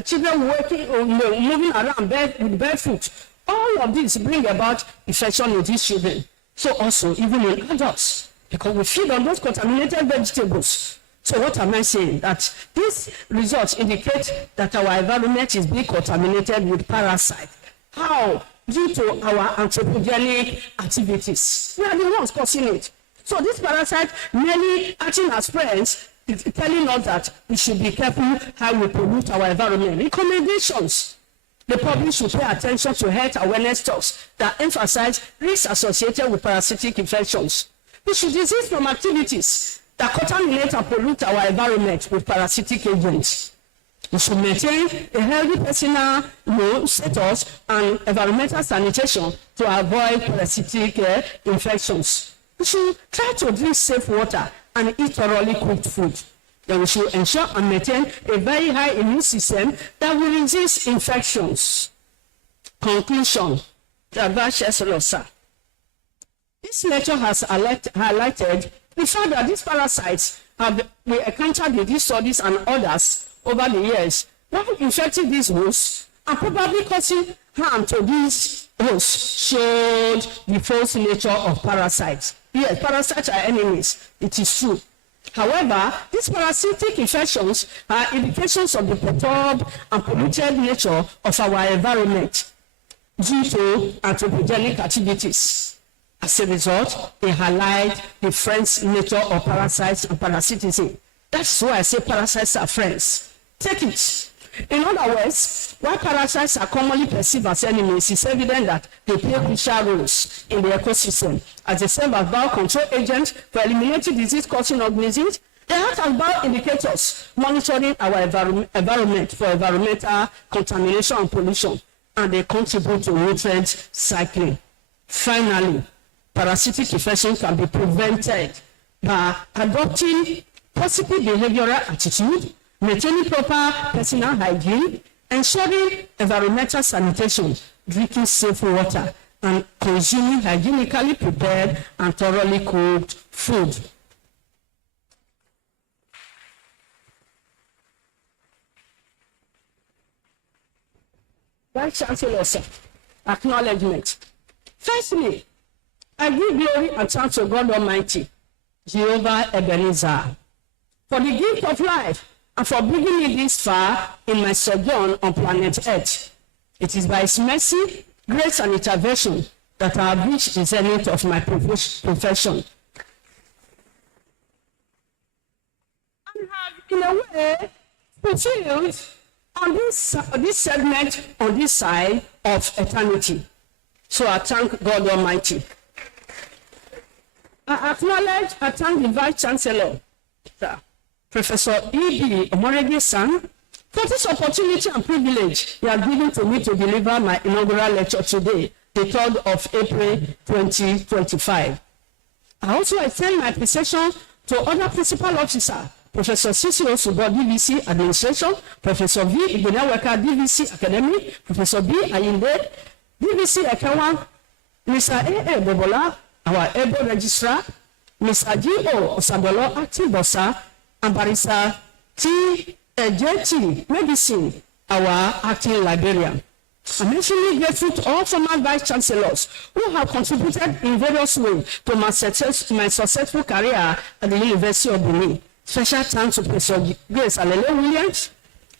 Children moving around with barefoot. All of these bring about infection in these children. So also even in adults, because we feed on those contaminated vegetables. So what am I saying? That these results indicate that our environment is being contaminated with parasites. How? Due to our anthropogenic activities. We are the ones causing it. So this parasite, many acting as friends, is telling us that we should be careful how we pollute our environment. Recommendations. The public should pay attention to health awareness talks that emphasize risks associated with parasitic infections. We should desist from activities that contaminate and pollute our environment with parasitic agents. We should maintain a healthy personal status and environmental sanitation to avoid parasitic infections. We should try to drink safe water and eat thoroughly cooked food. Then we should ensure and maintain a very high immune system that will resist infections. Conclusion. This lecture has highlighted the fact that these parasites we encountered in these studies and others over the years, while infecting these hosts and probably causing harm to these hosts, showed the false nature of parasites. Yes, parasites are enemies. It is true. However, these parasitic infections are indications of the perturbed and polluted nature of our environment due to anthropogenic activities. As a result, they highlight the friends nature of parasites and parasitism. That's why I say parasites are friends. Take it. In other words, while parasites are commonly perceived as enemies, it's evident that they play crucial roles in the ecosystem as they serve as biocontrol agents for eliminating disease-causing organisms. They act as bioindicators, monitoring our environment for environmental contamination and pollution, and they contribute to nutrient cycling. Finally, parasitic infection can be prevented by adopting positive behavioral attitude, maintaining proper personal hygiene, ensuring environmental sanitation, drinking safe water, and consuming hygienically prepared and thoroughly cooked food. Vice Chancellor, sir, acknowledgement. Firstly, I give glory and thanks to God Almighty, Jehovah Ebenezer, for the gift of life and for bringing me this far in my sojourn on planet Earth. It is by His mercy, grace, and intervention that I have reached the zenith of my profession. And have, in a way, fulfilled on this segment on this side of eternity. So I thank God Almighty. I thank the Vice Chancellor, Professor E.B. Omorege-san, for this opportunity and privilege he has given to me to deliver my inaugural lecture today, the 3rd of April 2025. I also extend my appreciation to other principal officers, Professor C.C. Osubo, DVC Administration, Professor V. Igbeneweka, DVC Academy, Professor B. Ayinde, DVC Ekewa, Mr. A.A. Bobola, our able registrar, Mr. G.O. Osadolo, acting bossa, and Barrister T. J.T. Medicine, our acting librarian. I'm especially grateful to all former vice chancellors who have contributed in various ways to my successful career at the University of Benin. Special thanks to Professor Grace Alele Williams,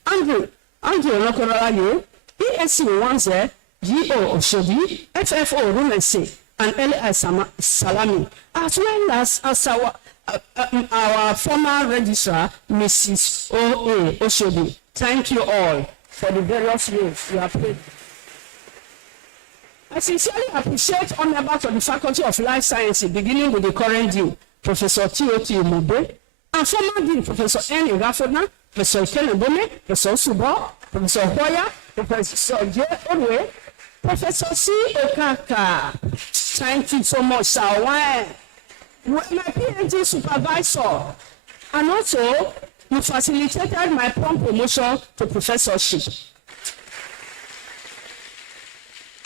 Andrew Onokorolaye, ESC Wanze, G.O. Oshodi, FFO Rumese, and L.I. Salami, as well as our former registrar, Mrs. O.A. Oshodi. Thank you all for the various roles you have played. I sincerely appreciate all members of the Faculty of Life Sciences, beginning with the current dean, Professor T.O.T. Mube, and former dean, Professor N. Irafona, Professor Ikenebome, Professor Subo, Professor Hoya, Professor J. Onwe, Professor C. Okaka. Thank you so much, sir. My PhD supervisor, and also you facilitated my prompt promotion to professorship.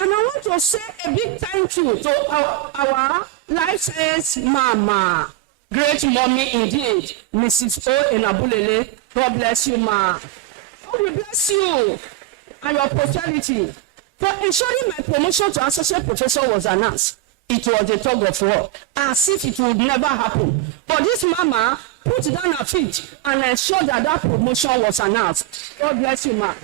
And I want to say a big thank you to our life science mama, great mommy indeed, Mrs. O. Enabulele. God bless you, ma. God will bless you and your posterity. For ensuring my promotion to associate professor was announced, it was a tug of war, as if it would never happen. But this mama put down her feet and ensured that that promotion was announced. God bless you, ma.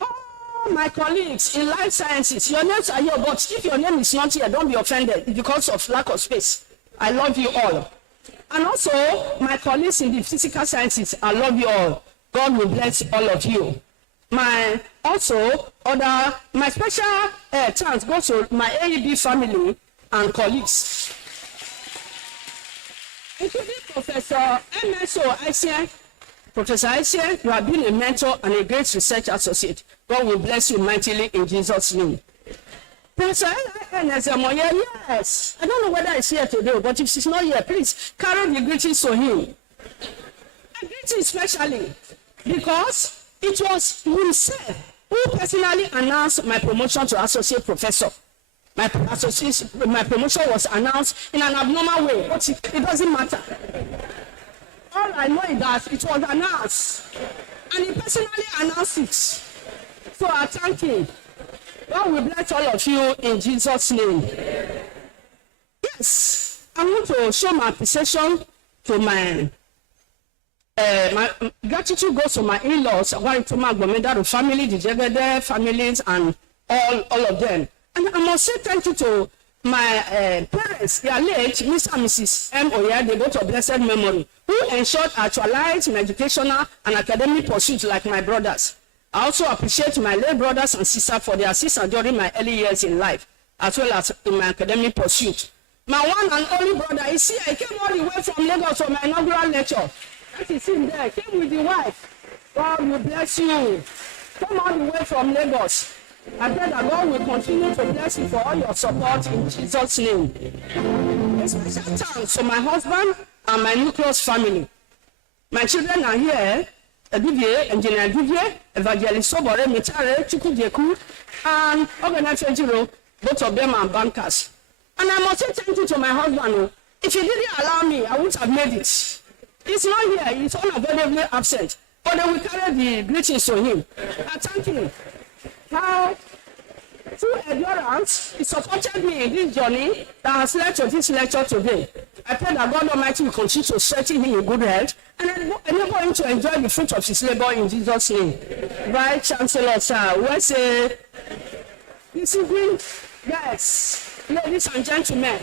All my colleagues in life sciences, your names are here, but if your name is not here, don't be offended because of lack of space. I love you all. And also, my colleagues in the physical sciences, I love you all. God will bless all of you. My special thanks goes to my AEB family and colleagues, including Professor MSO Aisien. Professor Aisien, you have been a mentor and a great research associate. God will bless you mightily in Jesus' name. Professor Agnes Ogheneruemu, yes, I don't know whether he's here today, but if she's not here, please carry the greetings to him. I greet him especially because it was himself who personally announced my promotion to associate professor. My promotion was announced in an abnormal way, but it doesn't matter. All I know is that it was announced, and he personally announced it. So I thank him. God will bless all of you in Jesus' name. Yes, I want to show my appreciation to my gratitude goes to my in-laws, Awharitoma Agbomedaru family, the Jegede families, and all of them. And I must say thank you to my parents, they are late, Mr. and Mrs. M. Oya, they go to blessed memory, who ensured actualized my educational and academic pursuits like my brothers. I also appreciate my late brothers and sisters for their assistance during my early years in life, as well as in my academic pursuit. My one and only brother, you see, I came all the way from Lagos for my inaugural lecture. That is him there, came with the wife. God will bless you. Come all the way from Lagos. I pray that God will continue to bless you for all your support in Jesus' name. A special thanks to my husband and my nucleus family. My children are here, Eduvier, Engineer Eduvier, Evangelist Sobore, Mitare, Chukwujeku, and Ogheneruemu, both of them are bankers. And I must say thank you to my husband. If he didn't allow me, I wouldn't have made it. He's not here, he's unavoidably absent. But they will carry the greetings to him. I thank him. How, through endurance, he supported me in this journey that has led to this lecture today. I pray that God Almighty will continue to strengthen him in good health and enable him to enjoy the fruit of his labor in Jesus' name. Vice Chancellor, sir, where's this evening? Yes, ladies and gentlemen,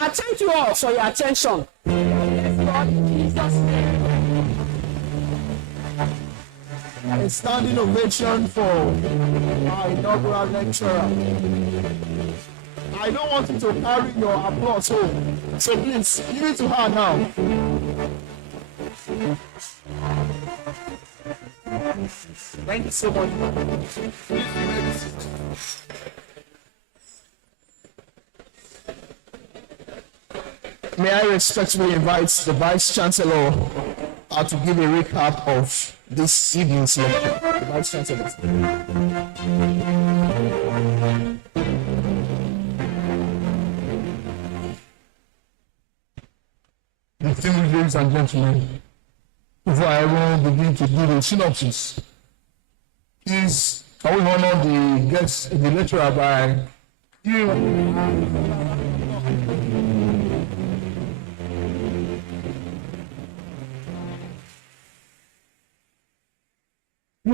I thank you all for your attention. God, in Jesus' name. A standing ovation for our inaugural lecturer. I don't want you to carry your applause home, so please give it to her now. Thank you so much. May I respectfully invite the Vice Chancellor to give a recap of this evening's lecture. The Vice Chancellor. Distinguished ladies and gentlemen, before I even begin to do the synopsis, please can we honor the guest, the lecturer by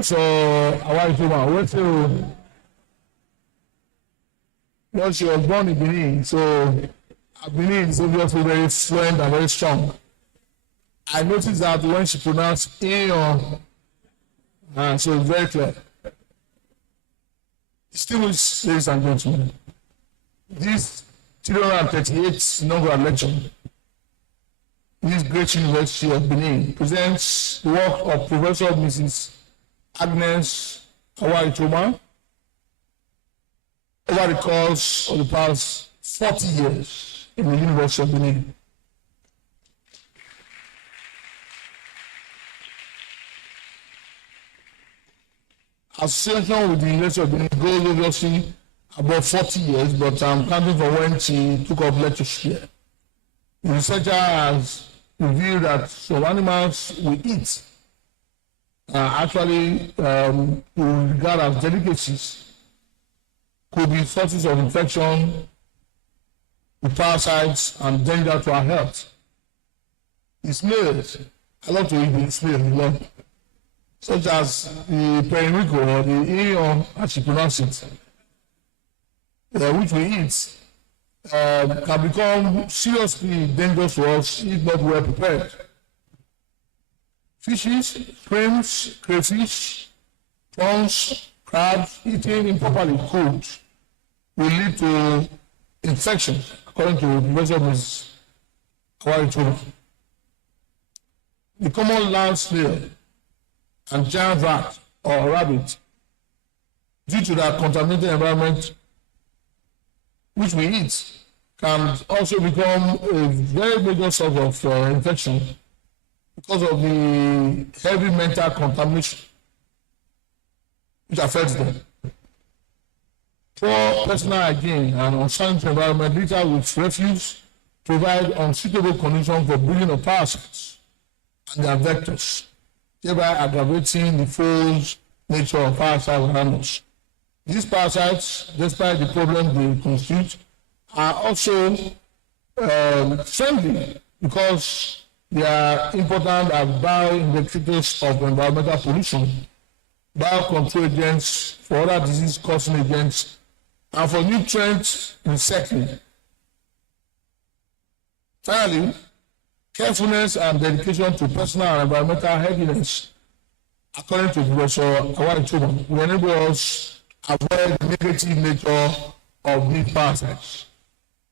So, Awharitoma, she was born in Benin, so Benin is obviously very fluent and very strong. I noticed that when she pronounced so it's very clear. Distinguished ladies and gentlemen, this 338th inaugural lecture, this great University of Benin presents the work of Professor Mrs. Agnes Ogheneruemu over the course of the past 40 years in the University of Benin. Association with the University of Benin goes obviously about 40 years, but I'm counting from when she took up lectureship here. The researcher has revealed that some animals we eat actually we regard as delicacies, could be sources of infection, with parasites, and danger to our health. The snails, I love to eat the snails, such as the periwinkle or the eon, as you pronounce it, which we eat, can become seriously dangerous to us if not well prepared. Fishes, shrimps, crayfish, prawns, crabs eaten improperly cooked will lead to infection, according to Professor Ms. Awharitoma. The common land snail and giant rat or rabbit, due to their contaminated environment which we eat, can also become a very major source of infection because of the heavy mental contamination which affects them. Poor personal hygiene and unsanitary environment littered with refuse provide unsuitable conditions for breeding of parasites and their vectors, thereby aggravating the false nature of parasite around us. These parasites, despite the problem they constitute, are also friendly because they are important as bioindicators of environmental pollution, biocontrol agents for other disease-causing agents, and for nutrient recycling Finally, carefulness and dedication to personal and environmental healthiness, according to Professor Awharitoma, will enable us avoid the negative nature of these parasites.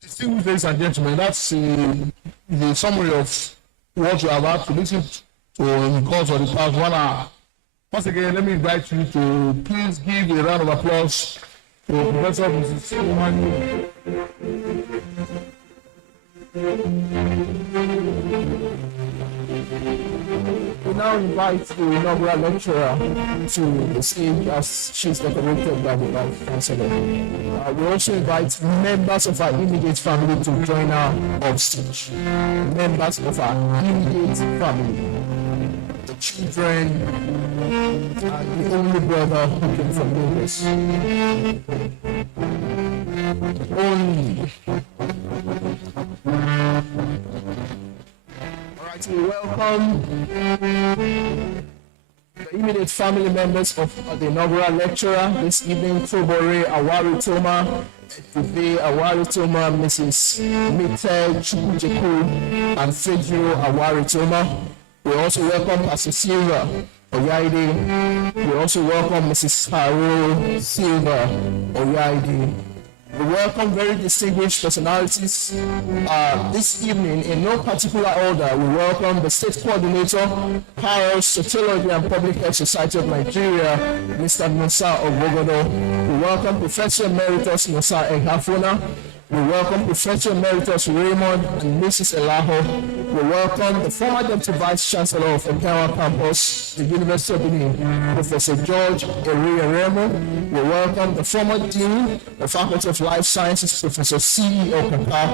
Distinguished ladies and gentlemen, that's the summary of what you have had to listen to in the course of the past 1 hour. Once again, let me invite you to please give a round of applause to Professor Mrs. Ogheneruemu. We now invite the inaugural lecturer to the stage as she's decorated by the Vice Chancellor. We also invite members of our immediate family to join her on stage. Members of our immediate family. The children and the only brother who came from Lagos. Only. Alright, we welcome the immediate family members of the inaugural lecturer this evening, Agnes Awharitoma, today Awharitoma, Mrs. Mite Chukwujeku, and Fejiro Awharitoma. We also welcome Pastor Silva Oyaide. We also welcome Mrs. Carol Silva Oyaide. We welcome very distinguished personalities this evening. In no particular order, we welcome the State Coordinator, Parasitology and Public Health Society of Nigeria, Mr. Musa Ogogodo. We welcome Professor Emeritus Musa Egafuna. We welcome Professor Emeritus Raymond and Mrs. Elaho. We welcome the former Deputy Vice Chancellor of Empower Campus, the University of Benin, Professor George Erieremo. We welcome the former Dean, the Faculty of Life Sciences, Professor C.E. Okaka.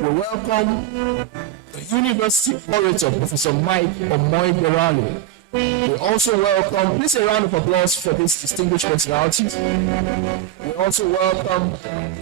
We welcome the University Orator, Professor Mike Omoigerali. We also welcome, please a round of applause for these distinguished personalities. We also welcome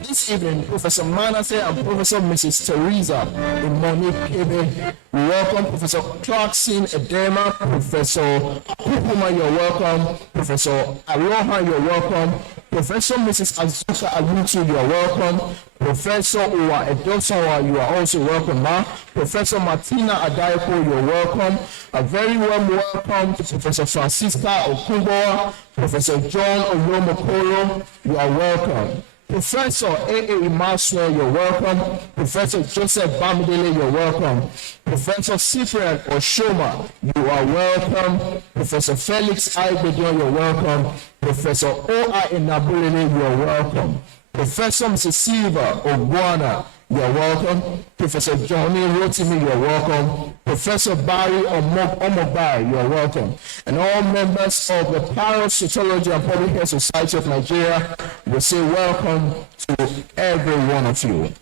this evening Professor Manasseh and Professor Mrs. Teresa Imoni Kebe. We welcome Professor Clarkson Edema, Professor Akupuma, you're welcome. Professor Aloha, you're welcome. Professor Mrs. Azuka Alutu, you are welcome. Professor Uwa Edosawa, you are also welcome, ma. Professor Martina Adaiko, you are welcome. A very warm welcome to Professor Francisca Okunboa, Professor John Olomokoro, you are welcome. Professor A.A. Imaswe, you're welcome. Professor Joseph Bamidele, you're welcome. Professor Cyprian Oshoma, you are welcome. Professor Felix Aibedion, you're welcome. Professor O.I. Inabulele, you are welcome. Professor Mrs. Silva Ogwana, you are welcome. Professor Johnny Rotimi, you are welcome. Professor Barry Omobai, you are welcome. And all members of the Parasitology and Public Health Society of Nigeria, we say welcome to every one of you.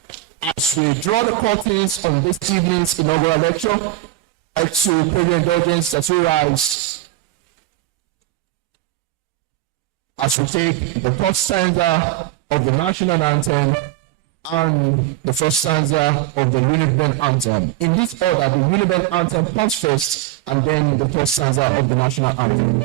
As we draw the curtains on this evening's inaugural lecture, I'd like to pray the indulgence that we rise as we take the first stanza of the national anthem and the first stanza of the Uniband anthem. In this order, the Uniband anthem comes first, and then the first stanza of the national anthem.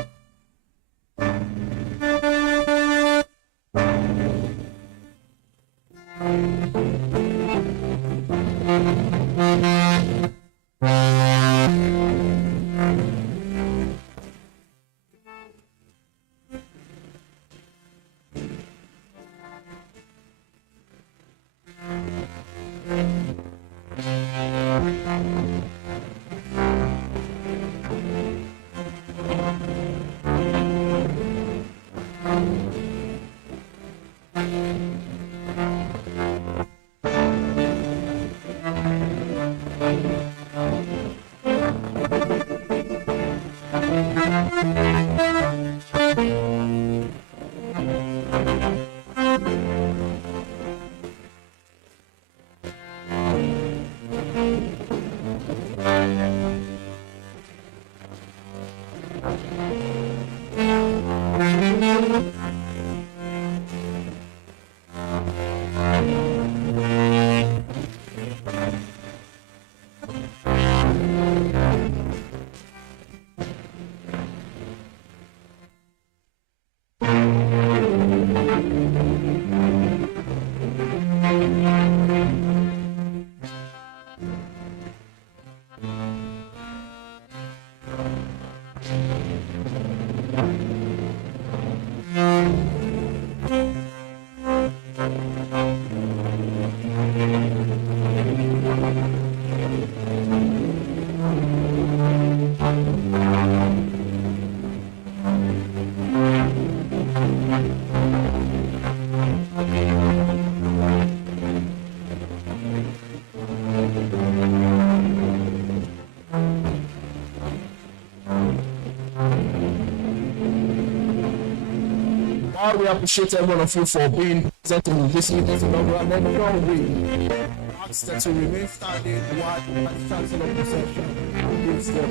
while we appreciate every one of you for being present in this evening's inaugural lecture, we ask that you remain standing while the Vice Chancellor procession gives their